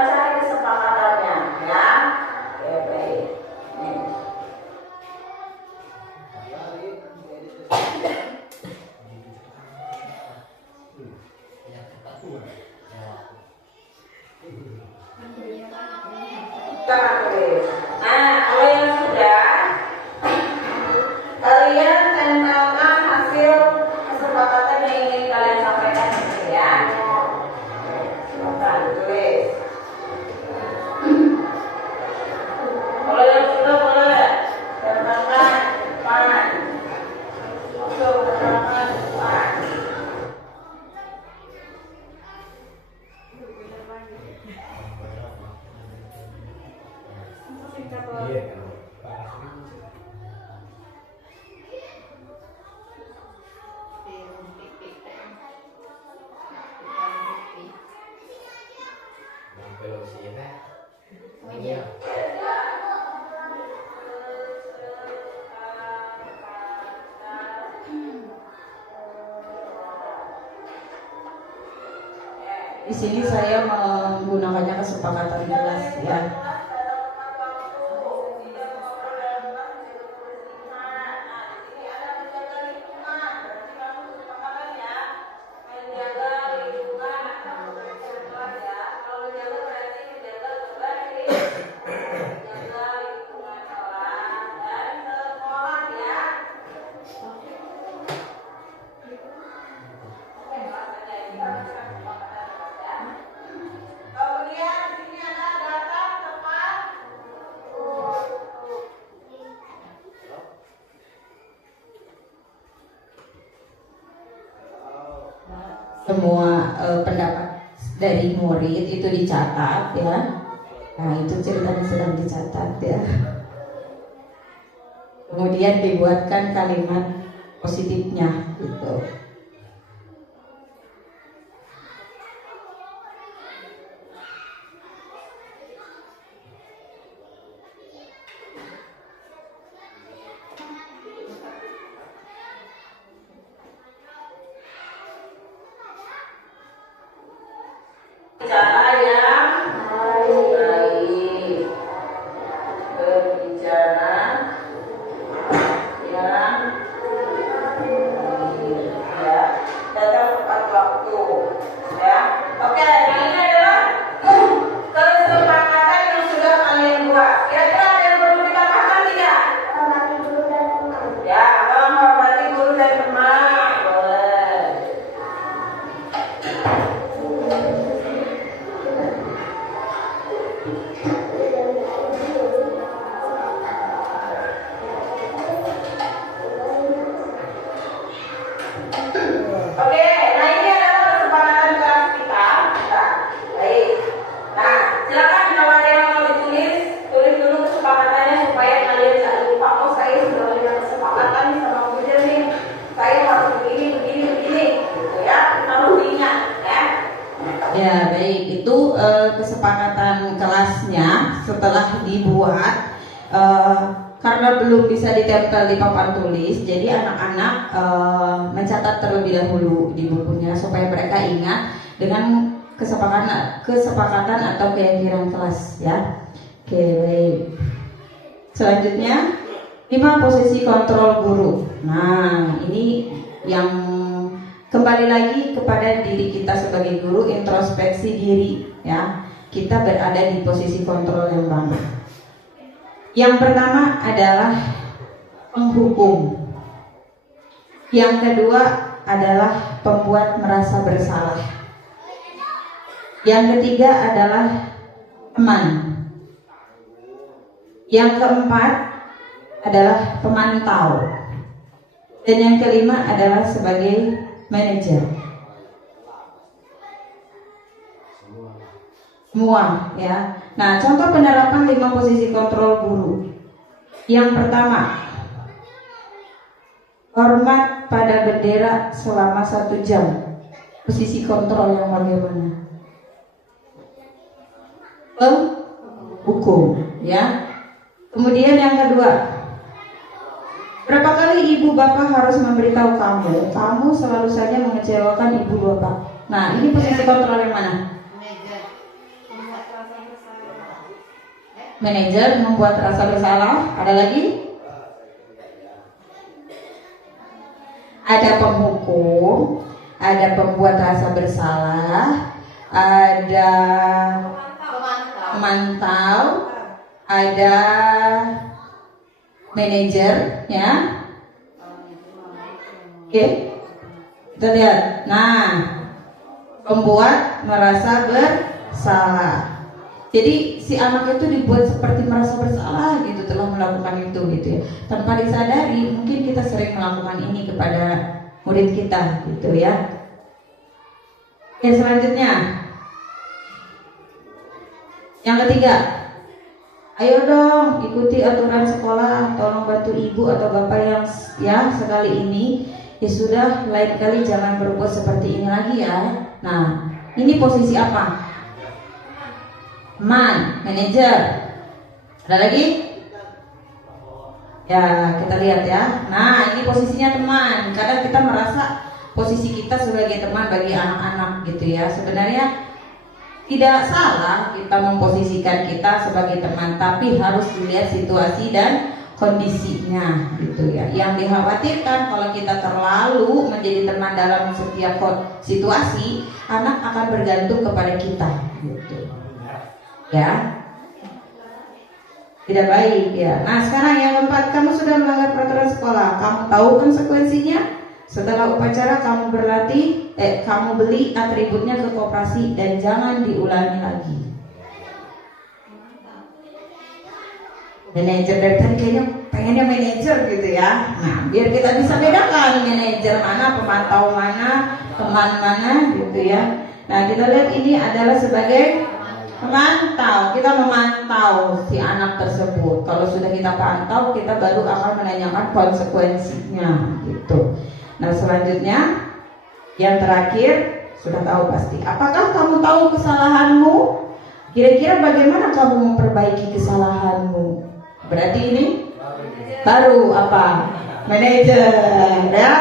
Nah, kalau yang sudah, kalian tempelkan hasil kesepakatan yang ingin kalian sampaikan ya. Silakan tulis. Kalau yang sudah boleh tempelkan depan. Oke, tempelkan depan. Di sini saya menggunakannya kesepakatan kelas ya. Semua pendapat dari murid itu dicatat ya. Nah, itu ceritanya sedang dicatat ya. Kemudian dibuatkan kalimat positifnya gitu. Cara yang baik, berbicara yang ya, datang tepat waktu ya. Oke, yang ini adalah kesepakatan yang sudah kalian buat. Kira-kira ada yang perlu ditambahkan tidak? Ya, menghormati guru dan teman. Boleh. Oke, nah ini adalah kesepakatan kelas kita. Baik. Nah, silakan kalau ada yang mau ditulis, tulis dulu kesepakatannya supaya kalian tidak lupa. Oh, saya sudah punya kesepakatan nih sama Bu Jen nih. Saya harus begini, gitu ya. Kita harus ingat, ya. Ya, baik. Itu kesepakatan kelasnya setelah dibuat. Karena belum bisa ditempel di papan tulis, jadi anak-anak mencatat terlebih dahulu di bukunya supaya mereka ingat dengan kesepakatan atau keyakinan kelas ya. Oke, baik. Selanjutnya 5 posisi kontrol guru. Nah, ini yang kembali lagi kepada diri kita sebagai guru, introspeksi diri ya. Kita berada di posisi kontrol yang mana? Yang pertama adalah penghukum. Yang kedua adalah pembuat merasa bersalah. Yang ketiga adalah teman. Yang keempat adalah pemantau. Dan yang kelima adalah sebagai manajer. Semua ya. Nah, contoh penerapan 5 posisi kontrol guru. Yang pertama, hormat pada bendera selama 1 jam. Posisi kontrol yang bagaimana? Hukum ya. Kemudian yang kedua, berapa kali ibu bapak harus memberitahu kamu selalu saja mengecewakan ibu bapak. Nah, ini posisi kontrol yang mana? Manajer membuat rasa bersalah. Ada lagi? Ada penghukum, ada pembuat rasa bersalah, ada pemantau, ada manajer, ya. Oke, kita lihat. Nah, pembuat merasa bersalah. Jadi si anak itu dibuat seperti merasa bersalah gitu telah melakukan itu gitu ya. Tanpa disadari mungkin kita sering melakukan ini kepada murid kita gitu ya. Oke, selanjutnya yang ketiga, ayo dong ikuti aturan sekolah, tolong bantu ibu atau bapak yang ya sekali ini ya sudah, lain kali jangan berbuat seperti ini lagi ya. Nah, ini posisi apa? Teman, manajer. Ada lagi? Ya, kita lihat ya. Nah, ini posisinya teman. Kadang kita merasa posisi kita sebagai teman bagi anak-anak gitu ya. Sebenarnya tidak salah kita memposisikan kita sebagai teman, tapi harus dilihat situasi dan kondisinya gitu ya. Yang dikhawatirkan kalau kita terlalu menjadi teman dalam setiap situasi, anak akan bergantung kepada kita gitu. Ya, tidak baik ya. Nah, sekarang yang keempat, kamu sudah melanggar peraturan sekolah. Kamu tahu konsekuensinya. Setelah upacara kamu kamu beli atributnya ke koperasi dan jangan diulangi lagi. Manajer dari tadi kayaknya pengennya manajer gitu ya. Nah, biar kita bisa bedakan manajer mana, pemantau mana, teman mana gitu ya. Nah, kita lihat ini adalah sebagai memantau. Kita memantau si anak tersebut. Kalau sudah kita pantau, kita baru akan menanyakan konsekuensinya gitu. Nah, selanjutnya yang terakhir, sudah tahu pasti. Apakah kamu tahu kesalahanmu? Kira-kira bagaimana kamu memperbaiki kesalahanmu? Berarti ini baru apa? Manajer ya.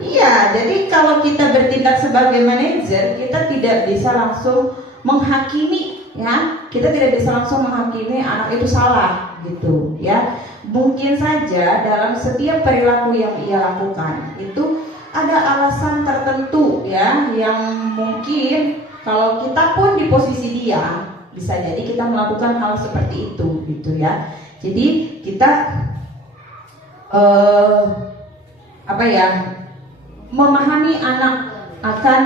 Iya, jadi kalau kita bertindak sebagai manajer, kita tidak bisa langsung menghakimi ya. Kita tidak bisa langsung menghakimi anak itu salah gitu ya. Mungkin saja dalam setiap perilaku yang ia lakukan itu ada alasan tertentu ya, yang mungkin kalau kita pun di posisi dia bisa jadi kita melakukan hal seperti itu gitu ya. Jadi kita memahami anak akan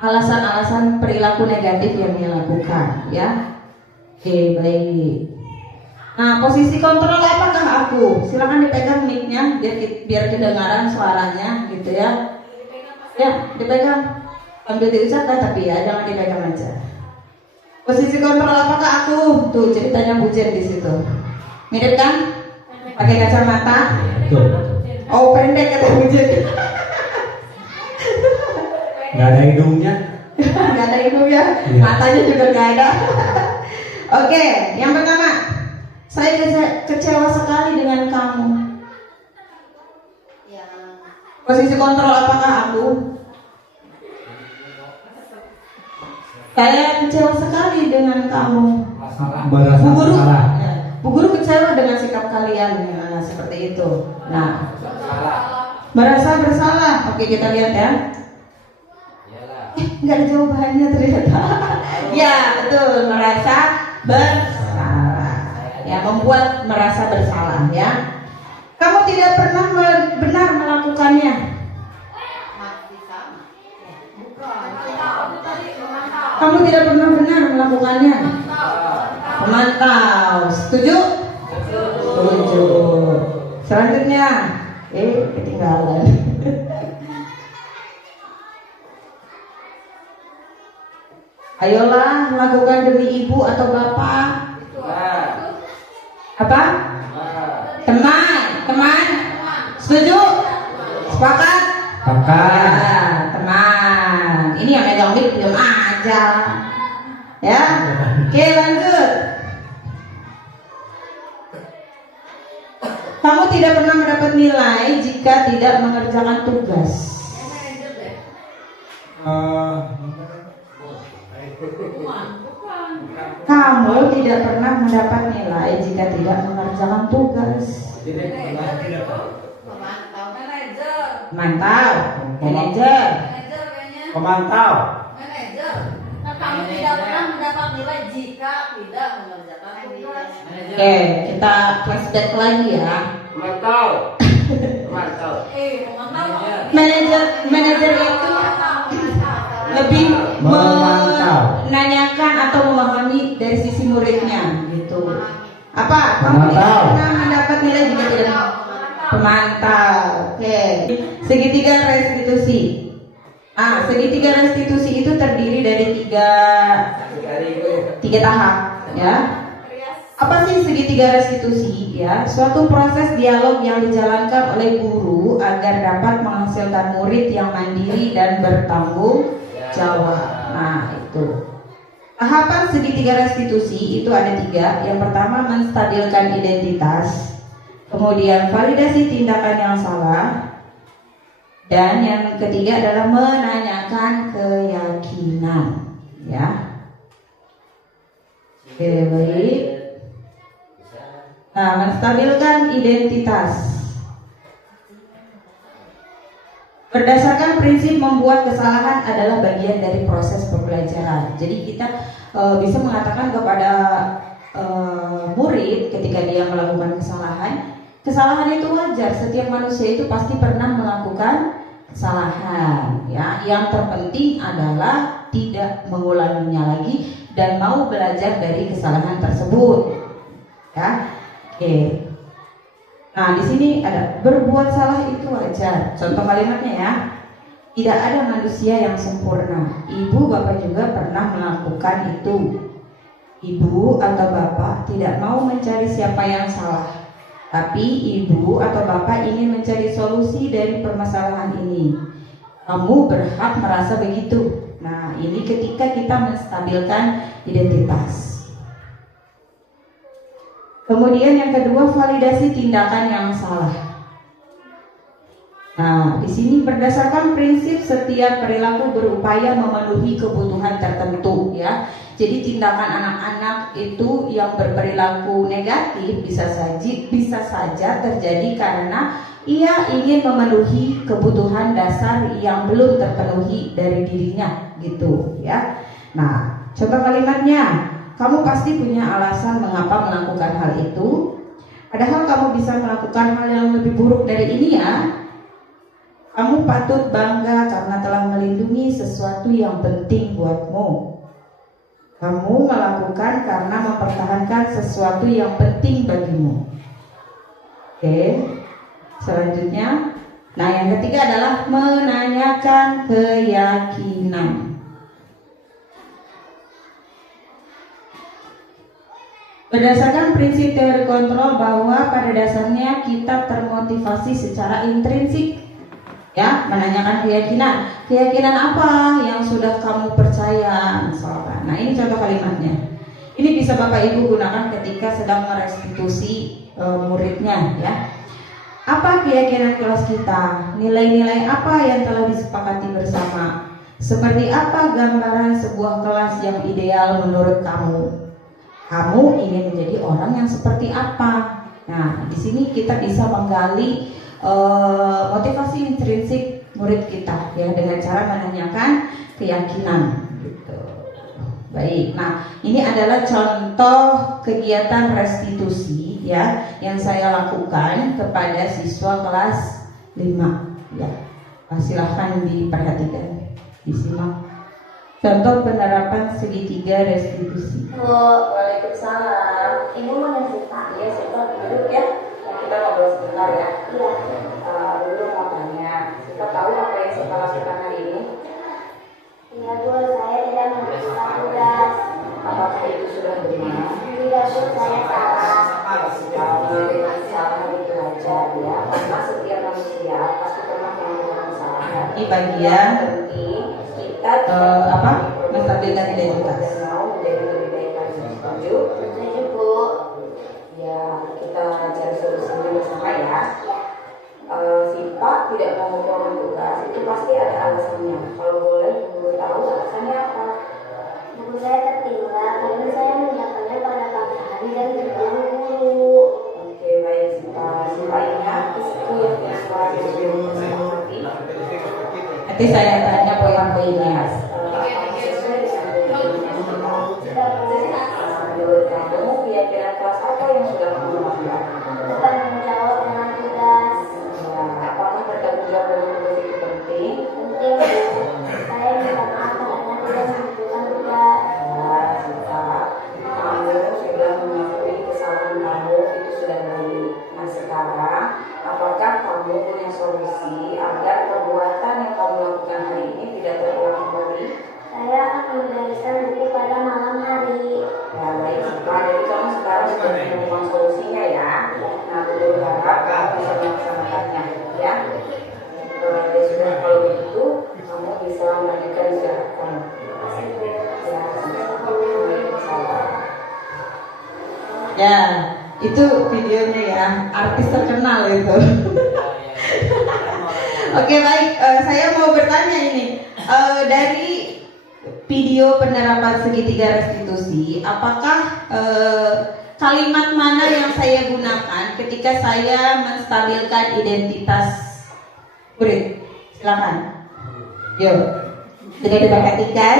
alasan-alasan perilaku negatif yang dia lakukan ya. Oke, baik. Nah, posisi kontrol apakah aku? Silakan dipegang mic-nya biar kedengaran suaranya gitu ya. Ya, dipegang. Sambil diucapkan tapi ya, jangan dipegang aja. Posisi kontrol apakah aku? Tuh ceritanya Bu Jen di situ. Mirip kan? Pakai kacamata. Betul. Oh, pendek kata Bu Jen. Nggak ada hidungnya. Nggak ada hidungnya. Iya. Matanya juga nggak ada. Oke, yang pertama. Saya kecewa sekali dengan kamu. Posisi kontrol apakah aku? Saya kecewa sekali dengan kamu. Merasa Bu Guru, salah. Bu Guru kecewa dengan sikap kalian. Nah, seperti itu. Nah, merasa bersalah. Oke, kita lihat ya. Nggak ada jawabannya ternyata. Ya, betul. Merasa bersalah. Ya, membuat merasa bersalah ya. Kamu tidak pernah benar melakukannya. Kamu tidak pernah benar melakukannya. Memantau. Setuju? Setuju. Selanjutnya, ketinggalan. Ayolah lakukan demi ibu atau bapak. Apa? Teman. Setuju? Sepakat? Ya, teman. Ini yang megang mic diam aja. Ya. Oke, lanjut. Kamu tidak pernah mendapat nilai jika tidak mengerjakan tugas. Kamu tidak pernah mendapat nilai jika tidak mengerjakan tugas. Mantau, manajer. Pemantau. Manajer. Nah, kami tidak pernah mendapat nilai jika tidak mengerjakan tugas. Oke, kita flashback lagi ya. Pemantau. Pemantau. Manajer itu lebih menanyakan atau memahami dari sisi muridnya gitu. Apa? Kamu tidak pernah mendapat nilai jika tidak pemantau. Oke. Segitiga restitusi. Segitiga restitusi itu terdiri dari tiga tahap, ya. Apa sih segitiga restitusi? Ya, suatu proses dialog yang dijalankan oleh guru agar dapat menghasilkan murid yang mandiri dan bertanggung jawab. Nah, itu. Tahapan segitiga restitusi itu ada 3. Yang pertama, menstabilkan identitas. Kemudian validasi tindakan yang salah. Dan yang ketiga adalah menanyakan keyakinan, ya. Oke, baik. Nah, menstabilkan identitas. Berdasarkan prinsip membuat kesalahan adalah bagian dari proses pembelajaran. Jadi kita bisa mengatakan kepada murid ketika dia melakukan kesalahan, kesalahan itu wajar. Setiap manusia itu pasti pernah melakukan kesalahan, ya. Yang terpenting adalah tidak mengulanginya lagi dan mau belajar dari kesalahan tersebut, ya. Oke. Nah, di sini ada berbuat salah itu wajar. Contoh kalimatnya ya. Tidak ada manusia yang sempurna. Ibu bapak juga pernah melakukan itu. Ibu atau bapak tidak mau mencari siapa yang salah, tapi ibu atau bapak ingin mencari solusi dari permasalahan ini. Kamu berhak merasa begitu. Nah, ini ketika kita menstabilkan identitas. Kemudian yang kedua, validasi tindakan yang salah. Nah, di sini berdasarkan prinsip setiap perilaku berupaya memenuhi kebutuhan tertentu, ya. Jadi tindakan anak-anak itu yang berperilaku negatif bisa saja terjadi karena ia ingin memenuhi kebutuhan dasar yang belum terpenuhi dari dirinya, gitu, ya. Nah, contoh kalimatnya. Kamu pasti punya alasan mengapa melakukan hal itu. Padahal kamu bisa melakukan hal yang lebih buruk dari ini ya. Kamu patut bangga karena telah melindungi sesuatu yang penting buatmu. Kamu melakukan karena mempertahankan sesuatu yang penting bagimu. Oke. Selanjutnya, nah yang ketiga adalah menanyakan keyakinan. Berdasarkan prinsip teori kontrol bahwa pada dasarnya kita termotivasi secara intrinsik, ya, menanyakan keyakinan. Keyakinan apa yang sudah kamu percaya, misalkan. Nah, ini contoh kalimatnya. Ini bisa Bapak Ibu gunakan ketika sedang merestitusi muridnya, ya. Apa keyakinan kelas kita? Nilai-nilai apa yang telah disepakati bersama? Seperti apa gambaran sebuah kelas yang ideal menurut kamu? Kamu ingin menjadi orang yang seperti apa? Nah, di sini kita bisa menggali motivasi intrinsik murid kita, ya, dengan cara menanyakan keyakinan. Gitu. Baik. Nah, ini adalah contoh kegiatan restitusi, ya, yang saya lakukan kepada siswa kelas 5. Ya, silahkan diperhatikan, disimak. Contoh penerapan segitiga restitusi. Waalaikumsalam. Ibu mau ngasih Pak? Iya, Sita, duduk ya. Kita ngobrol sebentar ya. Iya. Dulu mau tanya, Sita tahu apa yang Sita lakukan hari ini? Iya Bu, saya tidak mengerjakan tugas. Apakah itu sudah benar? Tidak Bu, saya salah. Salah itu wajar ya. Karena setiap manusia pasti pernah melakukan kesalahan. Ini bagian penting kita menstabilkan identitas. Mau menjadi lebih baik lagi. Setuju? Setuju Bu. Ya, kita cari solusinya bersama ya. Sipa tidak mau membawa tugas itu pasti ada alasannya. Kalau boleh guru tahu alasannya apa? Buku saya tertinggal karena saya menyiapkannya pada pagi hari dan berburu guru. Oke, baik Sipa. Sipa ingat itu yang suara nanti saya tanya poin-poinnya keyakinan kelas apa yang sudah kamu lakukan? Bertanggung jawab dengan tugas. Ya, apakah bertanggung jawab dengan tugas itu penting? Penting, Bu. Saya minta maaf karena tidak menunjukkan tugas. Ya, sudah. Kamu sudah mengakui kesalahan kamu, itu sudah baik. Nah sekarang, apakah kamu punya solusi agar perbuatan yang kamu lakukan hari ini tidak terulang kembali? Saya akan membereskan buku pada malam hari. Ya baik, jadi kamu sekarang sudah menemukan solusinya ya. Nah aku berharap kamu bisa melaksanakannya ya. Ya sudah, kalau begitu kamu bisa melanjutkan istirahat kamu. Ya, sama-sama. Ya, itu videonya ya, artis terkenal itu. Oke baik, saya mau bertanya ini dari video penerapan segitiga restitusi, apakah kalimat mana yang saya gunakan ketika saya menstabilkan identitas murid? Silakan. Yuk, sudah diperhatikan?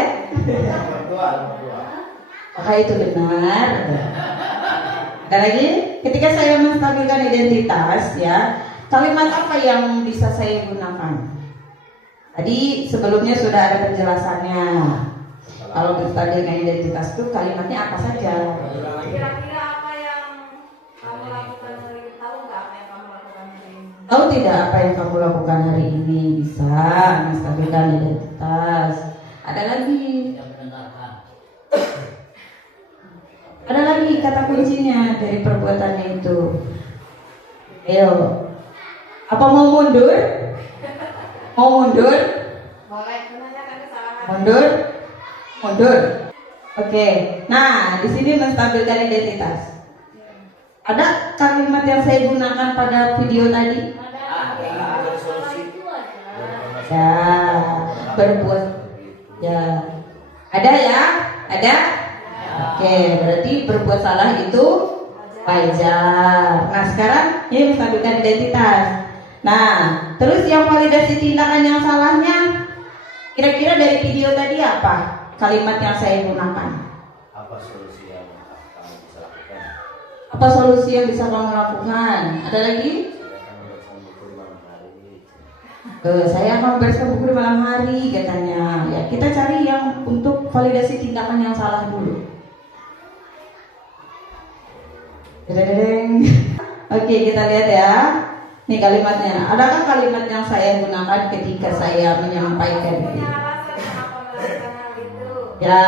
Apakah itu benar? Ada lagi? Ketika saya menstabilkan identitas, ya, kalimat apa yang bisa saya gunakan? Tadi sebelumnya sudah ada penjelasannya. Kalau menstabilkan identitas itu kalimatnya apa saja? Kira-kira apa yang kamu lakukan hari ini? Tahu nggak apa yang kamu lakukan hari ini? Tahu tidak apa yang kamu lakukan hari ini? Bisa menstabilkan identitas. Ada lagi? Ada lagi kata kuncinya dari perbuatannya itu. Ayo. Apa mau mundur? Mau mundur? Boleh menanyakan kesalahan. Mundur? Mundur. Oke. Nah, di sini menstabilkan identitas. Ada kalimat yang saya gunakan pada video tadi? Ya, berbuat. Ya. Ada ya? Ada? Oke, berarti berbuat salah itu wajar. Nah, sekarang ini menstabilkan identitas. Nah, terus yang validasi tindakan yang salahnya, kira-kira dari video tadi apa kalimat yang saya gunakan? Apa solusi yang kamu bisa lakukan? Apa solusi yang bisa kamu lakukan? Ada lagi? Saya akan membereskan buku di malam hari katanya. Ya, kita cari yang untuk validasi tindakan yang salah dulu. Dedeng. Oke, kita lihat ya. Ini kalimatnya. Adakah kalimat yang saya gunakan ketika saya menyampaikan ini? Punya alasan kenapa melakukan hal itu? Ya,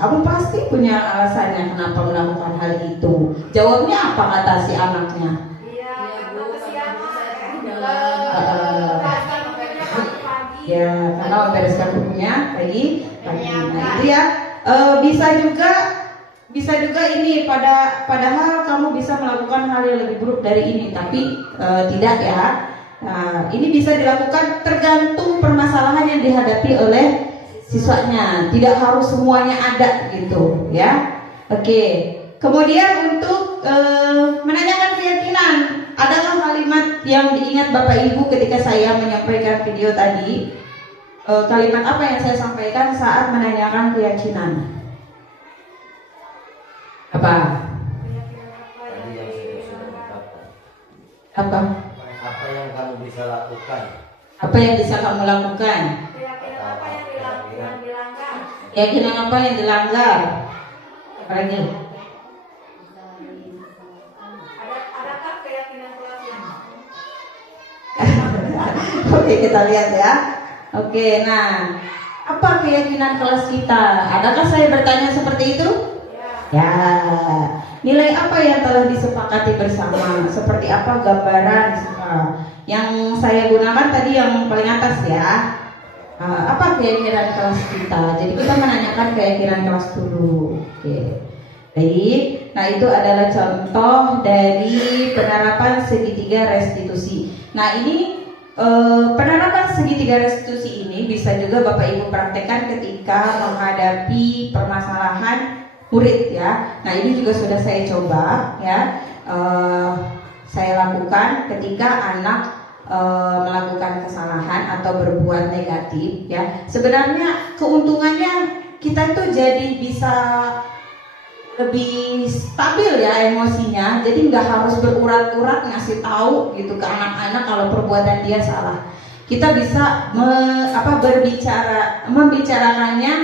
kamu pasti punya alasannya kenapa melakukan hal itu. Jawabnya apa kata si anaknya? Iya, karena kesiangan. Membereskan Pagi. Ya, karena membereskan bukunya pagi. Nah, itu ya. Bisa juga ini padahal kamu bisa melakukan hal yang lebih buruk dari ini, tapi tidak ya. Nah, ini bisa dilakukan tergantung permasalahan yang dihadapi oleh siswanya. Tidak harus semuanya ada gitu ya. Oke. Kemudian untuk menanyakan keyakinan, adakah kalimat yang diingat Bapak Ibu ketika saya menyampaikan video tadi? Kalimat apa yang saya sampaikan saat menanyakan keyakinan? Apa? Tadi yang sudah dikatakan. Apa? Apa yang kamu bisa lakukan? Apa yang bisa kamu lakukan? Keyakinan apa yang dilanggar? Keyakinan apa yang dilanggar? Apa lagi? Adakah keyakinan kelas yang Oke, kita lihat ya. Oke, nah, apa keyakinan kelas kita? Adakah saya bertanya seperti itu? Ya, nilai apa yang telah disepakati bersama? Seperti apa gambaran yang saya gunakan tadi yang paling atas ya? Apa keyakinan kelas kita? Jadi kita menanyakan keyakinan kelas dulu. Oke, baik. Nah, itu adalah contoh dari penerapan segitiga restitusi. Nah, ini penerapan segitiga restitusi ini bisa juga Bapak Ibu praktekkan ketika menghadapi permasalahan murid ya. Nah, ini juga sudah saya coba ya. Saya lakukan ketika anak melakukan kesalahan atau berbuat negatif ya. Sebenarnya keuntungannya kita tuh jadi bisa lebih stabil ya emosinya, jadi nggak harus berurat-urat ngasih tahu gitu ke anak-anak kalau perbuatan dia salah. Kita bisa membicarakannya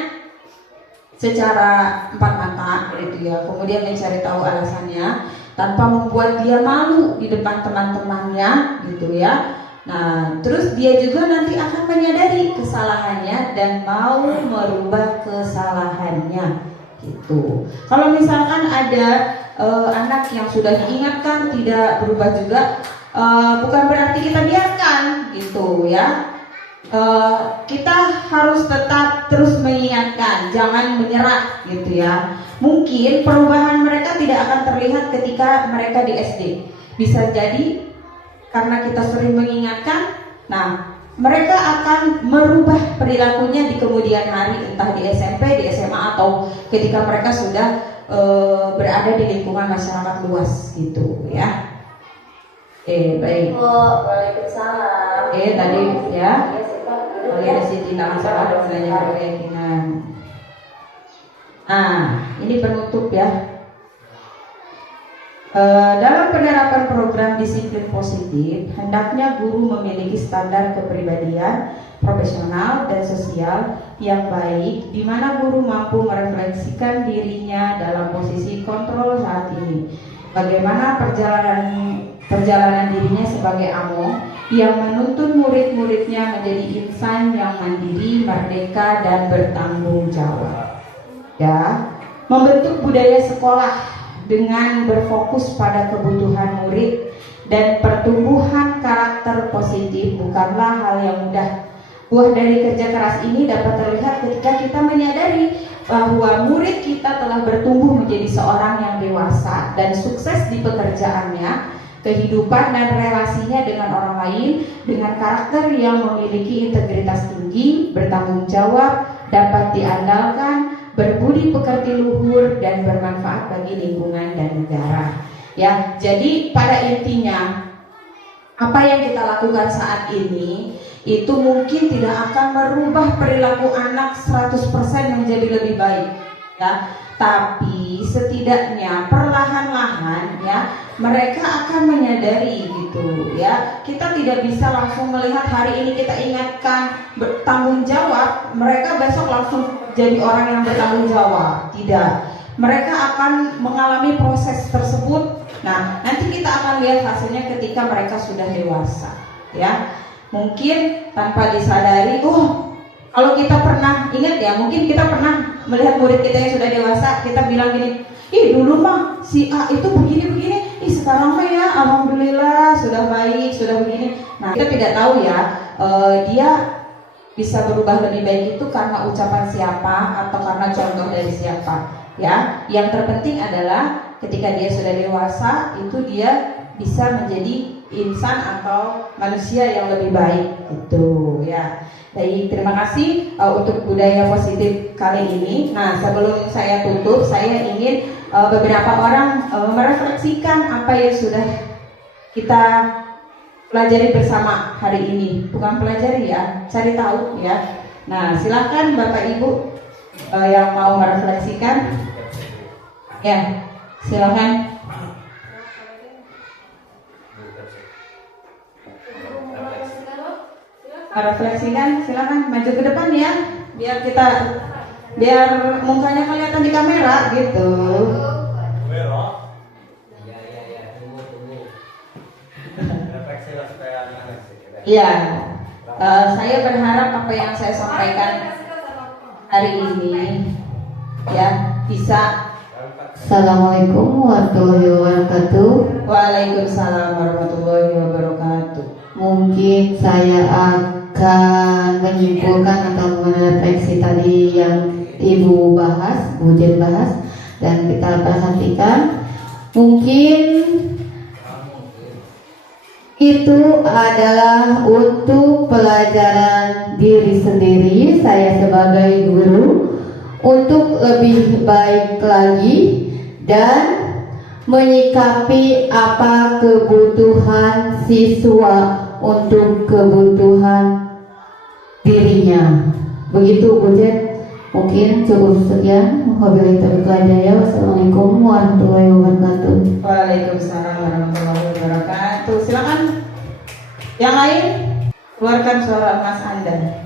secara empat mata gitu ya, kemudian mencari tahu alasannya tanpa membuat dia malu di depan teman-temannya gitu ya. Nah, terus dia juga nanti akan menyadari kesalahannya dan mau merubah kesalahannya gitu. Kalau misalkan ada anak yang sudah diingatkan tidak berubah juga, bukan berarti kita biarkan gitu ya. Kita harus tetap terus mengingatkan, jangan menyerah gitu ya. Mungkin perubahan mereka tidak akan terlihat ketika mereka di SD. Bisa jadi karena kita sering mengingatkan, nah mereka akan merubah perilakunya di kemudian hari, entah di SMP, di SMA, atau ketika mereka sudah berada di lingkungan masyarakat luas gitu ya. Baik. Waalaikumsalam. Tadi ya. Ya, Oleh Siti Namasalah dan belajar keyakinan. Nah, ini penutup ya. Dalam penerapan program disiplin positif, hendaknya guru memiliki standar kepribadian, profesional dan sosial yang baik, di mana guru mampu merefleksikan dirinya dalam posisi kontrol saat ini. Bagaimana perjalanan dirinya sebagai among yang menuntun murid-muridnya menjadi insan yang mandiri, merdeka dan bertanggung jawab. Ya, membentuk budaya sekolah dengan berfokus pada kebutuhan murid dan pertumbuhan karakter positif bukanlah hal yang mudah. Buah dari kerja keras ini dapat terlihat ketika kita menyadari bahwa murid kita telah bertumbuh menjadi seorang yang dewasa dan sukses di pekerjaannya, kehidupan dan relasinya dengan orang lain, dengan karakter yang memiliki integritas tinggi, bertanggung jawab, dapat diandalkan, berbudi pekerti luhur dan bermanfaat bagi lingkungan dan negara. Ya, jadi pada intinya apa yang kita lakukan saat ini itu mungkin tidak akan merubah perilaku anak 100% menjadi lebih baik, ya. Tapi setidaknya perlahan-lahan ya mereka akan menyadari gitu ya. Kita tidak bisa langsung melihat hari ini kita ingatkan bertanggung jawab, mereka besok langsung jadi orang yang bertanggung jawab. Tidak. Mereka akan mengalami proses tersebut. Nah, nanti kita akan lihat hasilnya ketika mereka sudah dewasa, ya. Mungkin tanpa disadari, kalau kita pernah ingat ya, mungkin kita pernah melihat murid kita yang sudah dewasa, kita bilang gini, dulu mah si A itu begini-begini, sekarang mah ya alhamdulillah sudah baik, sudah begini. Nah, kita tidak tahu ya, dia bisa berubah lebih baik itu karena ucapan siapa atau karena contoh dari siapa, ya. Yang terpenting adalah ketika dia sudah dewasa, itu dia bisa menjadi insan atau manusia yang lebih baik gitu ya. Baik, terima kasih untuk budaya positif kali ini. Nah, sebelum saya tutup, saya ingin beberapa orang merefleksikan apa yang sudah kita pelajari bersama hari ini. Bukan pelajari ya, cari tahu ya. Nah, silakan Bapak Ibu yang mau merefleksikan. Ya, silakan. Refleksikan, silakan maju ke depan ya, biar mukanya kelihatan di kamera gitu. Iya, saya berharap apa yang saya sampaikan hari ini ya bisa. Assalamualaikum warahmatullahi wabarakatuh. Waalaikumsalam warahmatullahi wabarakatuh. Mungkin saya akan menyimpulkan atau merefleksi tadi yang Ibu bahas, Bu Jen bahas, dan kita perhatikan. Mungkin itu adalah untuk pelajaran diri sendiri, saya sebagai guru, untuk lebih baik lagi dan menyikapi apa kebutuhan siswa untuk kebutuhan dirinya. Begitu Bu Jen. Mungkin cukup sekian. Wabillahi taufiq wal hidayah. Wassalamualaikum warahmatullahi wabarakatuh. Waalaikumsalam warahmatullahi wabarakatuh. Silakan. Yang lain, keluarkan suara emas Anda.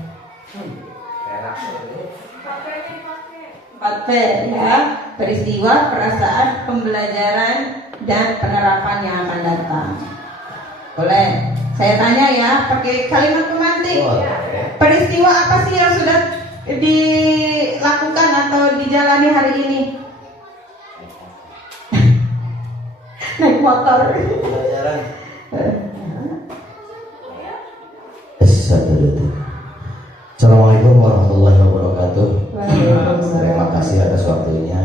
4P ya, peristiwa, perasaan, pembelajaran, dan penerapan yang akan datang. Boleh. Saya tanya ya, pakai kalimat pemantik. Peristiwa apa sih yang sudah dilakukan atau dijalani hari ini? Naik motor. Pelajaran. Assalamualaikum warahmatullahi wabarakatuh. Terima kasih atas waktunya.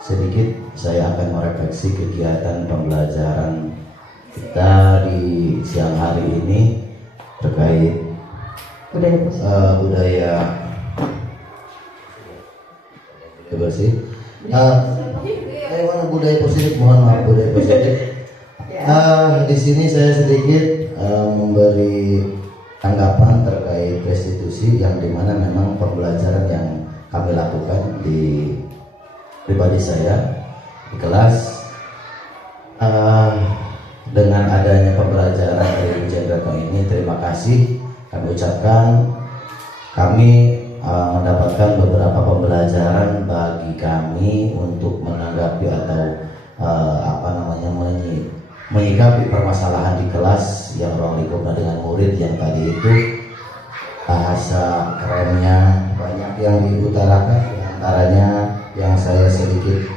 Sedikit saya akan merefleksi kegiatan pembelajaran kita di siang hari ini terkait budaya bersih. Budaya positif, mohon maaf, budaya positif. Di sini saya sedikit memberi tanggapan terkait restitusi yang dimana memang pembelajaran yang kami lakukan di pribadi saya di kelas dengan adanya pembelajaran dari Ujian Retno ini, terima kasih kami ucapkan. Kami mendapatkan beberapa pembelajaran bagi kami untuk menanggapi atau menyikapi permasalahan di kelas yang ruang lingkupnya dengan murid yang tadi itu bahasa kerennya banyak yang diutarakan, diantaranya yang saya sedikit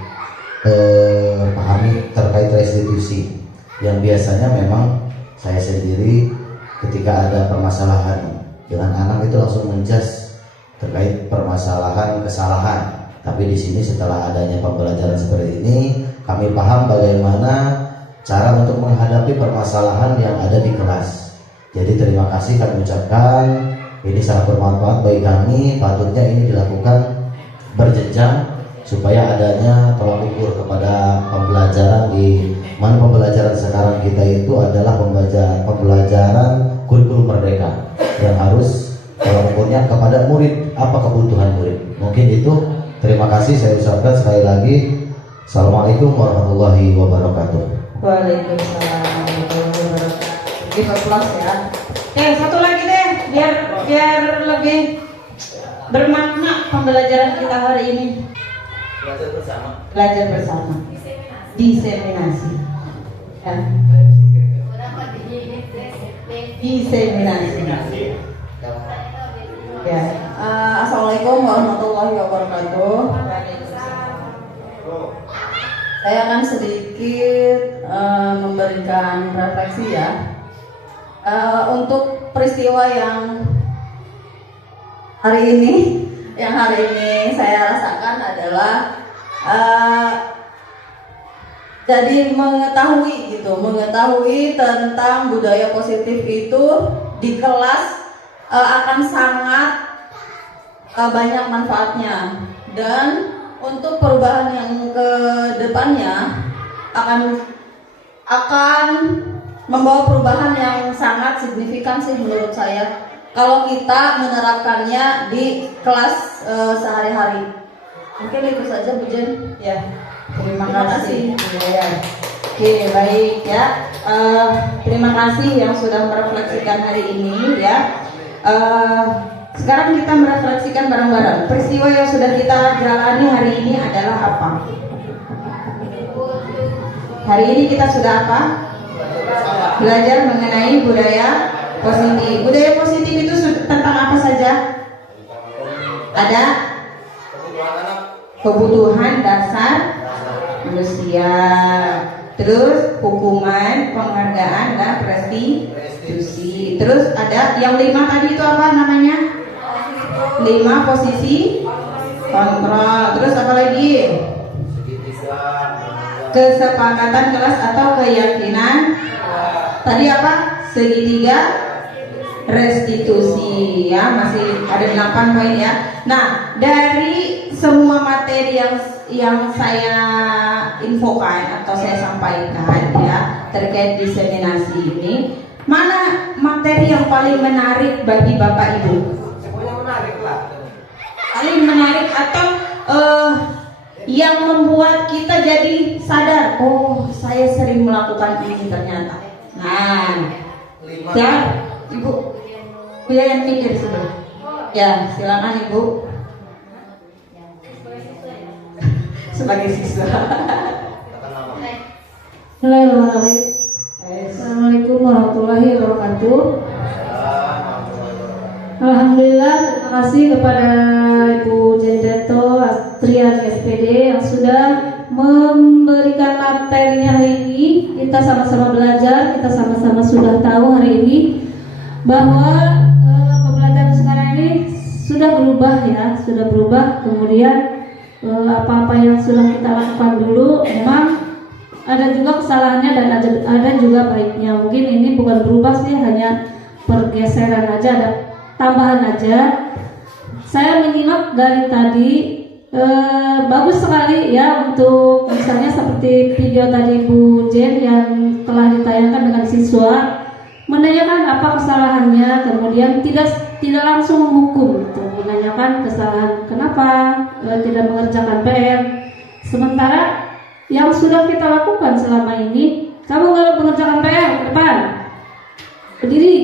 pahami terkait restitusi, yang biasanya memang saya sendiri ketika ada permasalahan dengan anak itu langsung menjas terkait permasalahan kesalahan, tapi di sini setelah adanya pembelajaran seperti ini kami paham bagaimana cara untuk menghadapi permasalahan yang ada di kelas. Jadi terima kasih kami ucapkan, ini sangat bermanfaat bagi kami. Patutnya ini dilakukan berjenjang supaya adanya tolak ukur kepada pembelajaran di mana pembelajaran sekarang kita itu adalah pembelajaran kurikulum merdeka yang harus tolak ukurnya kepada murid, apa kebutuhan murid. Mungkin itu. Terima kasih saya ucapkan sekali lagi. Assalamualaikum warahmatullahi wabarakatuh. Waalaikumsalam warahmatullahi wabarakatuh. Give applause ya. Satu lagi deh, biar lebih bermakna pembelajaran kita hari ini. Belajar bersama. Diseminasi. Ya. Diseminasi. Ya. Assalamualaikum warahmatullahi wabarakatuh. Saya akan sedikit memberikan refleksi ya untuk peristiwa yang hari ini saya rasakan adalah jadi mengetahui tentang budaya positif itu di kelas akan sangat banyak manfaatnya, dan untuk perubahan yang ke depannya akan membawa perubahan yang sangat signifikan sih menurut saya kalau kita menerapkannya di kelas sehari-hari. Mungkin itu saja Bu Jen. Ya, terima kasih. Ya. Oke, baik ya. Terima kasih yang sudah merefleksikan hari ini ya. Sekarang kita merefleksikan bareng-bareng. Peristiwa yang sudah kita jalani hari ini adalah apa? Hari ini kita sudah apa? Belajar mengenai budaya positif. Budaya positif itu tentang apa saja? Ada kebutuhan dasar manusia, terus hukuman, penghargaan, dan restitusi. Terus ada yang 5 tadi itu apa namanya? 5 posisi kontrol. Terus apa lagi? Kesepakatan kelas atau keyakinan. Tadi apa? Segitiga restitusi ya, masih ada 8 poin ya. Nah, dari semua materi yang saya infokan atau saya sampaikan ya terkait diseminasi ini, mana materi yang paling menarik bagi Bapak Ibu? Semuanya menarik lah. paling menarik atau yang membuat kita jadi sadar, oh saya sering melakukan ini ternyata. Nah, ya Ibu, ya yang pikir sebelah. Ya, silakan Ibu. Sebagai siswa. Bismillahirrahmanirrahim. Assalamualaikum warahmatullahi wabarakatuh. Alhamdulillah, terima kasih kepada Ibu Jendeto Astrian SPD yang sudah memberikan materinya hari ini. Kita sama-sama belajar, kita sama-sama sudah tahu hari ini bahwa pembelajaran sekarang ini sudah berubah ya, sudah berubah. Kemudian apa-apa yang sudah kita lakukan dulu memang ada juga kesalahannya dan ada juga baiknya. Mungkin ini bukan berubah sih, hanya pergeseran aja, ada tambahan aja. Saya menyimak dari tadi, bagus sekali ya untuk misalnya seperti video tadi Bu Jen yang telah ditayangkan dengan siswa menanyakan apa kesalahannya, kemudian tidak langsung menghukum, gitu. Menanyakan kesalahan kenapa tidak mengerjakan PR, sementara yang sudah kita lakukan selama ini, kamu nggak mengerjakan PR ke depan, berdiri,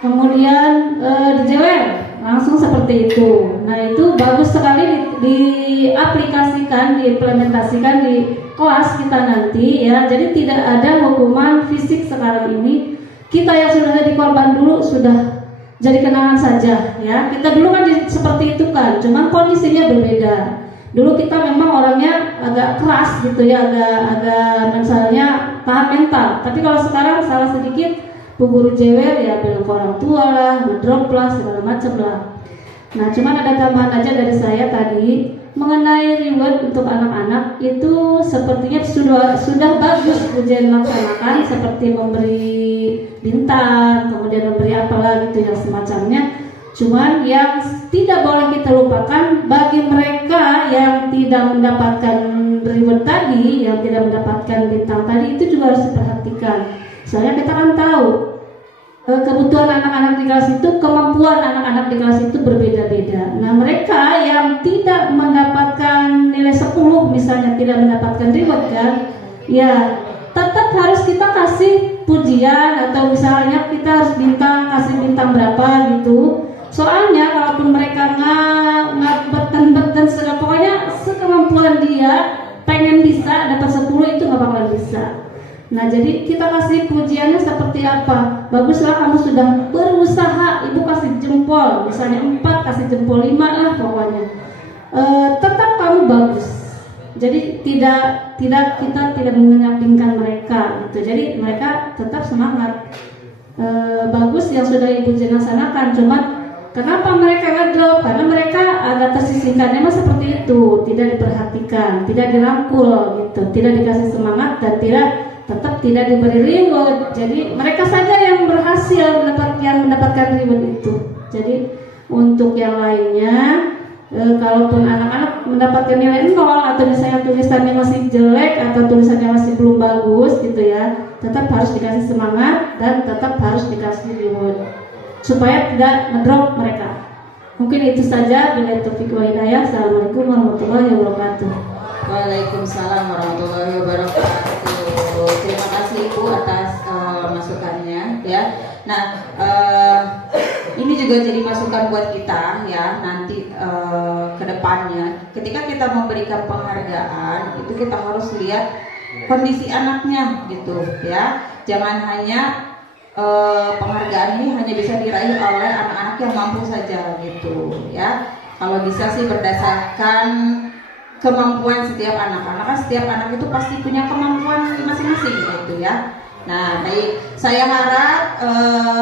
kemudian dijewer, langsung seperti itu. Nah itu bagus sekali diaplikasikan, diimplementasikan di kelas kita nanti ya. Jadi tidak ada hukuman fisik sekarang ini. Kita yang sudah jadi korban dulu sudah jadi kenangan saja ya. Kita dulu kan seperti itu kan, cuma kondisinya berbeda. Dulu kita memang orangnya agak keras gitu ya, agak misalnya tahan mental. Tapi kalau sekarang salah sedikit, bu guru jewer ya bilang ke orang tua lah, ngedrop lah, segala macam lah. Nah cuman ada tambahan aja dari saya tadi mengenai reward untuk anak-anak itu sepertinya sudah bagus ujian laksanakan, seperti memberi bintang, kemudian memberi apalah gitu yang semacamnya. Cuman yang tidak boleh kita lupakan bagi mereka yang tidak mendapatkan reward tadi, yang tidak mendapatkan bintang tadi, itu juga harus diperhatikan. Soalnya kita kan tahu kebutuhan anak-anak di kelas itu, kemampuan anak-anak di kelas itu berbeda-beda. Nah mereka yang tidak mendapatkan nilai 10 misalnya, tidak mendapatkan reward kan, ya tetap harus kita kasih pujian, atau misalnya kita harus kasih bintang berapa gitu. Soalnya kalaupun mereka beten segala, pokoknya sekemampuan dia pengen bisa dapat 10 itu nggak bakalan bisa. Nah jadi kita kasih pujiannya seperti apa? Baguslah kamu sudah berusaha, ibu kasih jempol, misalnya 4 kasih jempol 5 lah pokoknya. Tetap kamu bagus. Jadi kita tidak menyampingkan mereka gitu. Jadi mereka tetap semangat. Bagus yang sudah ibu laksanakan, cuman kenapa mereka ngedrop? Karena mereka agak tersisihkan, memang seperti itu, tidak diperhatikan, tidak dirangkul gitu, tidak dikasih semangat dan tetap tidak diberi reward. Jadi mereka saja yang berhasil mendapatkan reward itu. Jadi untuk yang lainnya, kalaupun anak-anak mendapatkan nilai 0 atau misalnya tulisannya masih jelek atau tulisannya masih belum bagus gitu ya, tetap harus dikasih semangat dan tetap harus dikasih reward supaya tidak ngedrop mereka. Mungkin itu saja. Bila taufiq wa hidayah. Assalamualaikum warahmatullahi wabarakatuh. Waalaikumsalam warahmatullahi wabarakatuh. Terima kasih Ibu atas masukannya ya. Nah ini juga jadi masukan buat kita ya nanti ke depannya. Ketika kita memberikan penghargaan itu kita harus lihat kondisi anaknya gitu ya. Jangan hanya penghargaan ini hanya bisa diraih oleh anak-anak yang mampu saja gitu ya. Kalau bisa sih berdasarkan kemampuan setiap anak. Karena kan setiap anak itu pasti punya kemampuan masing-masing gitu ya. Nah baik, saya harap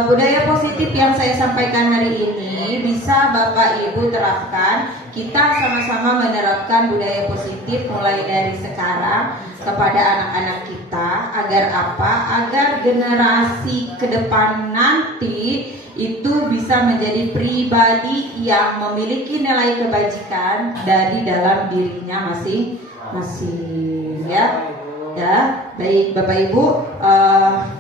budaya positif yang saya sampaikan hari ini bisa Bapak Ibu terapkan. Kita sama-sama menerapkan budaya positif mulai dari sekarang kepada anak-anak kita. Agar apa? Agar generasi ke depan nanti itu bisa menjadi pribadi yang memiliki nilai kebajikan dari dalam dirinya masing-masing ya. Ya, baik Bapak Ibu,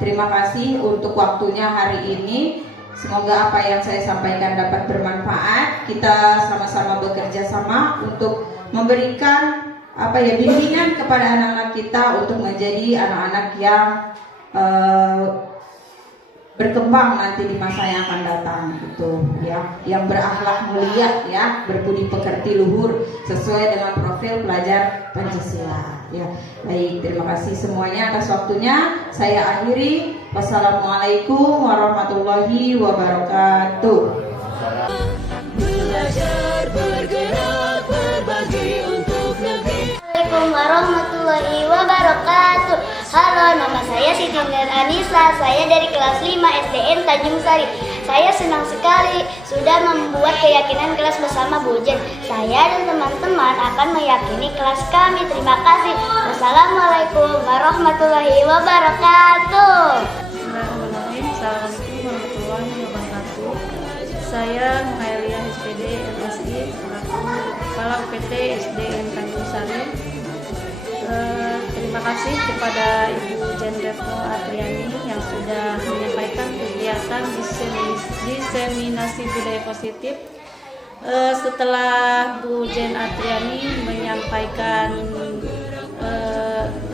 terima kasih untuk waktunya hari ini. Semoga apa yang saya sampaikan dapat bermanfaat. Kita sama-sama bekerja sama untuk memberikan bimbingan kepada anak-anak kita untuk menjadi anak-anak yang berkembang nanti di masa yang akan datang gitu ya, yang berakhlak mulia ya, berbudi pekerti luhur sesuai dengan profil pelajar Pancasila ya. Baik, terima kasih semuanya atas waktunya. Saya akhiri. Wassalamualaikum warahmatullahi wabarakatuh. Belajar, bergerak, berbagi untuk negeri. Assalamualaikum warahmatullahi wabarakatuh. Halo, nama saya Siti Nur Anissa. Saya dari kelas 5 SDN Tanjung Sari. Saya senang sekali sudah membuat keyakinan kelas bersama Bu Jen. Saya dan teman-teman akan meyakini kelas kami. Terima kasih. Wassalamualaikum warahmatullahi wabarakatuh. Bismillahirrahmanirrahim. Assalamualaikum warahmatullahi wabarakatuh. Saya Muhailia SPD MSI selaku Kepala UPT SDN Tanjung Sari. Terima kasih kepada Ibu Jen Retno Atriani yang sudah menyampaikan kegiatan diseminasi budaya positif. Setelah Bu Jen Atriani menyampaikan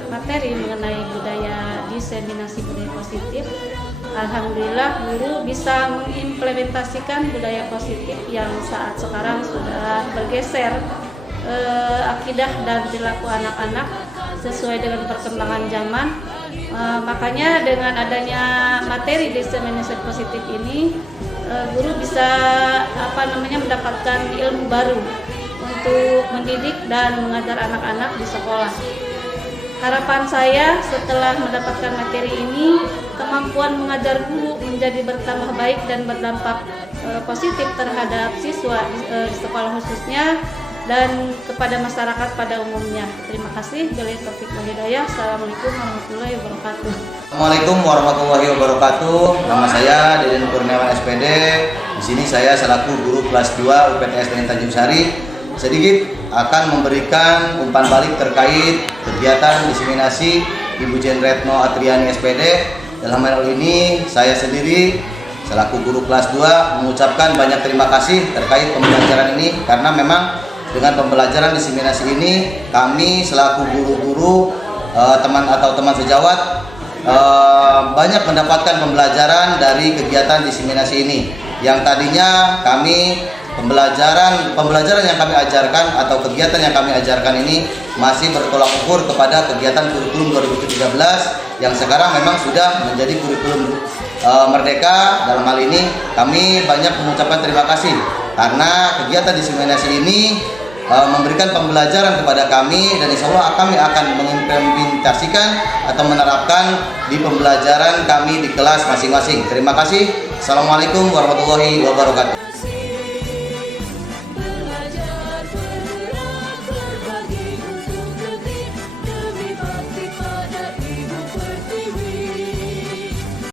materi mengenai budaya diseminasi budaya positif, alhamdulillah guru bisa mengimplementasikan budaya positif yang saat sekarang sudah bergeser akidah dan perilaku anak-anak sesuai dengan perkembangan zaman. Makanya dengan adanya materi diseminasi positif ini, guru bisa mendapatkan ilmu baru untuk mendidik dan mengajar anak-anak di sekolah. Harapan saya setelah mendapatkan materi ini, kemampuan mengajar guru menjadi bertambah baik dan berdampak positif terhadap siswa di sekolah khususnya dan kepada masyarakat pada umumnya. Terima kasih. Billahi taufiq wal hidayah. Assalamualaikum warahmatullahi wabarakatuh. Assalamualaikum warahmatullahi wabarakatuh. Nama saya Deden Kurniawan SPD. Di sini saya selaku guru kelas 2 UPT SDN Tanjung Sari. Sedikit akan memberikan umpan balik terkait kegiatan diseminasi Ibu Jen Retno Atriani SPD. Dalam hal ini saya sendiri selaku guru kelas 2 mengucapkan banyak terima kasih terkait pembelajaran ini, karena memang dengan pembelajaran diseminasi ini kami selaku guru-guru teman sejawat banyak mendapatkan pembelajaran dari kegiatan diseminasi ini, yang tadinya kami pembelajaran yang kami ajarkan atau kegiatan yang kami ajarkan ini masih bertolak ukur kepada kegiatan kurikulum 2013 yang sekarang memang sudah menjadi kurikulum merdeka. Dalam hal ini kami banyak mengucapkan terima kasih karena kegiatan diseminasi ini memberikan pembelajaran kepada kami, dan insya Allah kami akan mengimplementasikan atau menerapkan di pembelajaran kami di kelas masing-masing. Terima kasih. Assalamualaikum warahmatullahi wabarakatuh.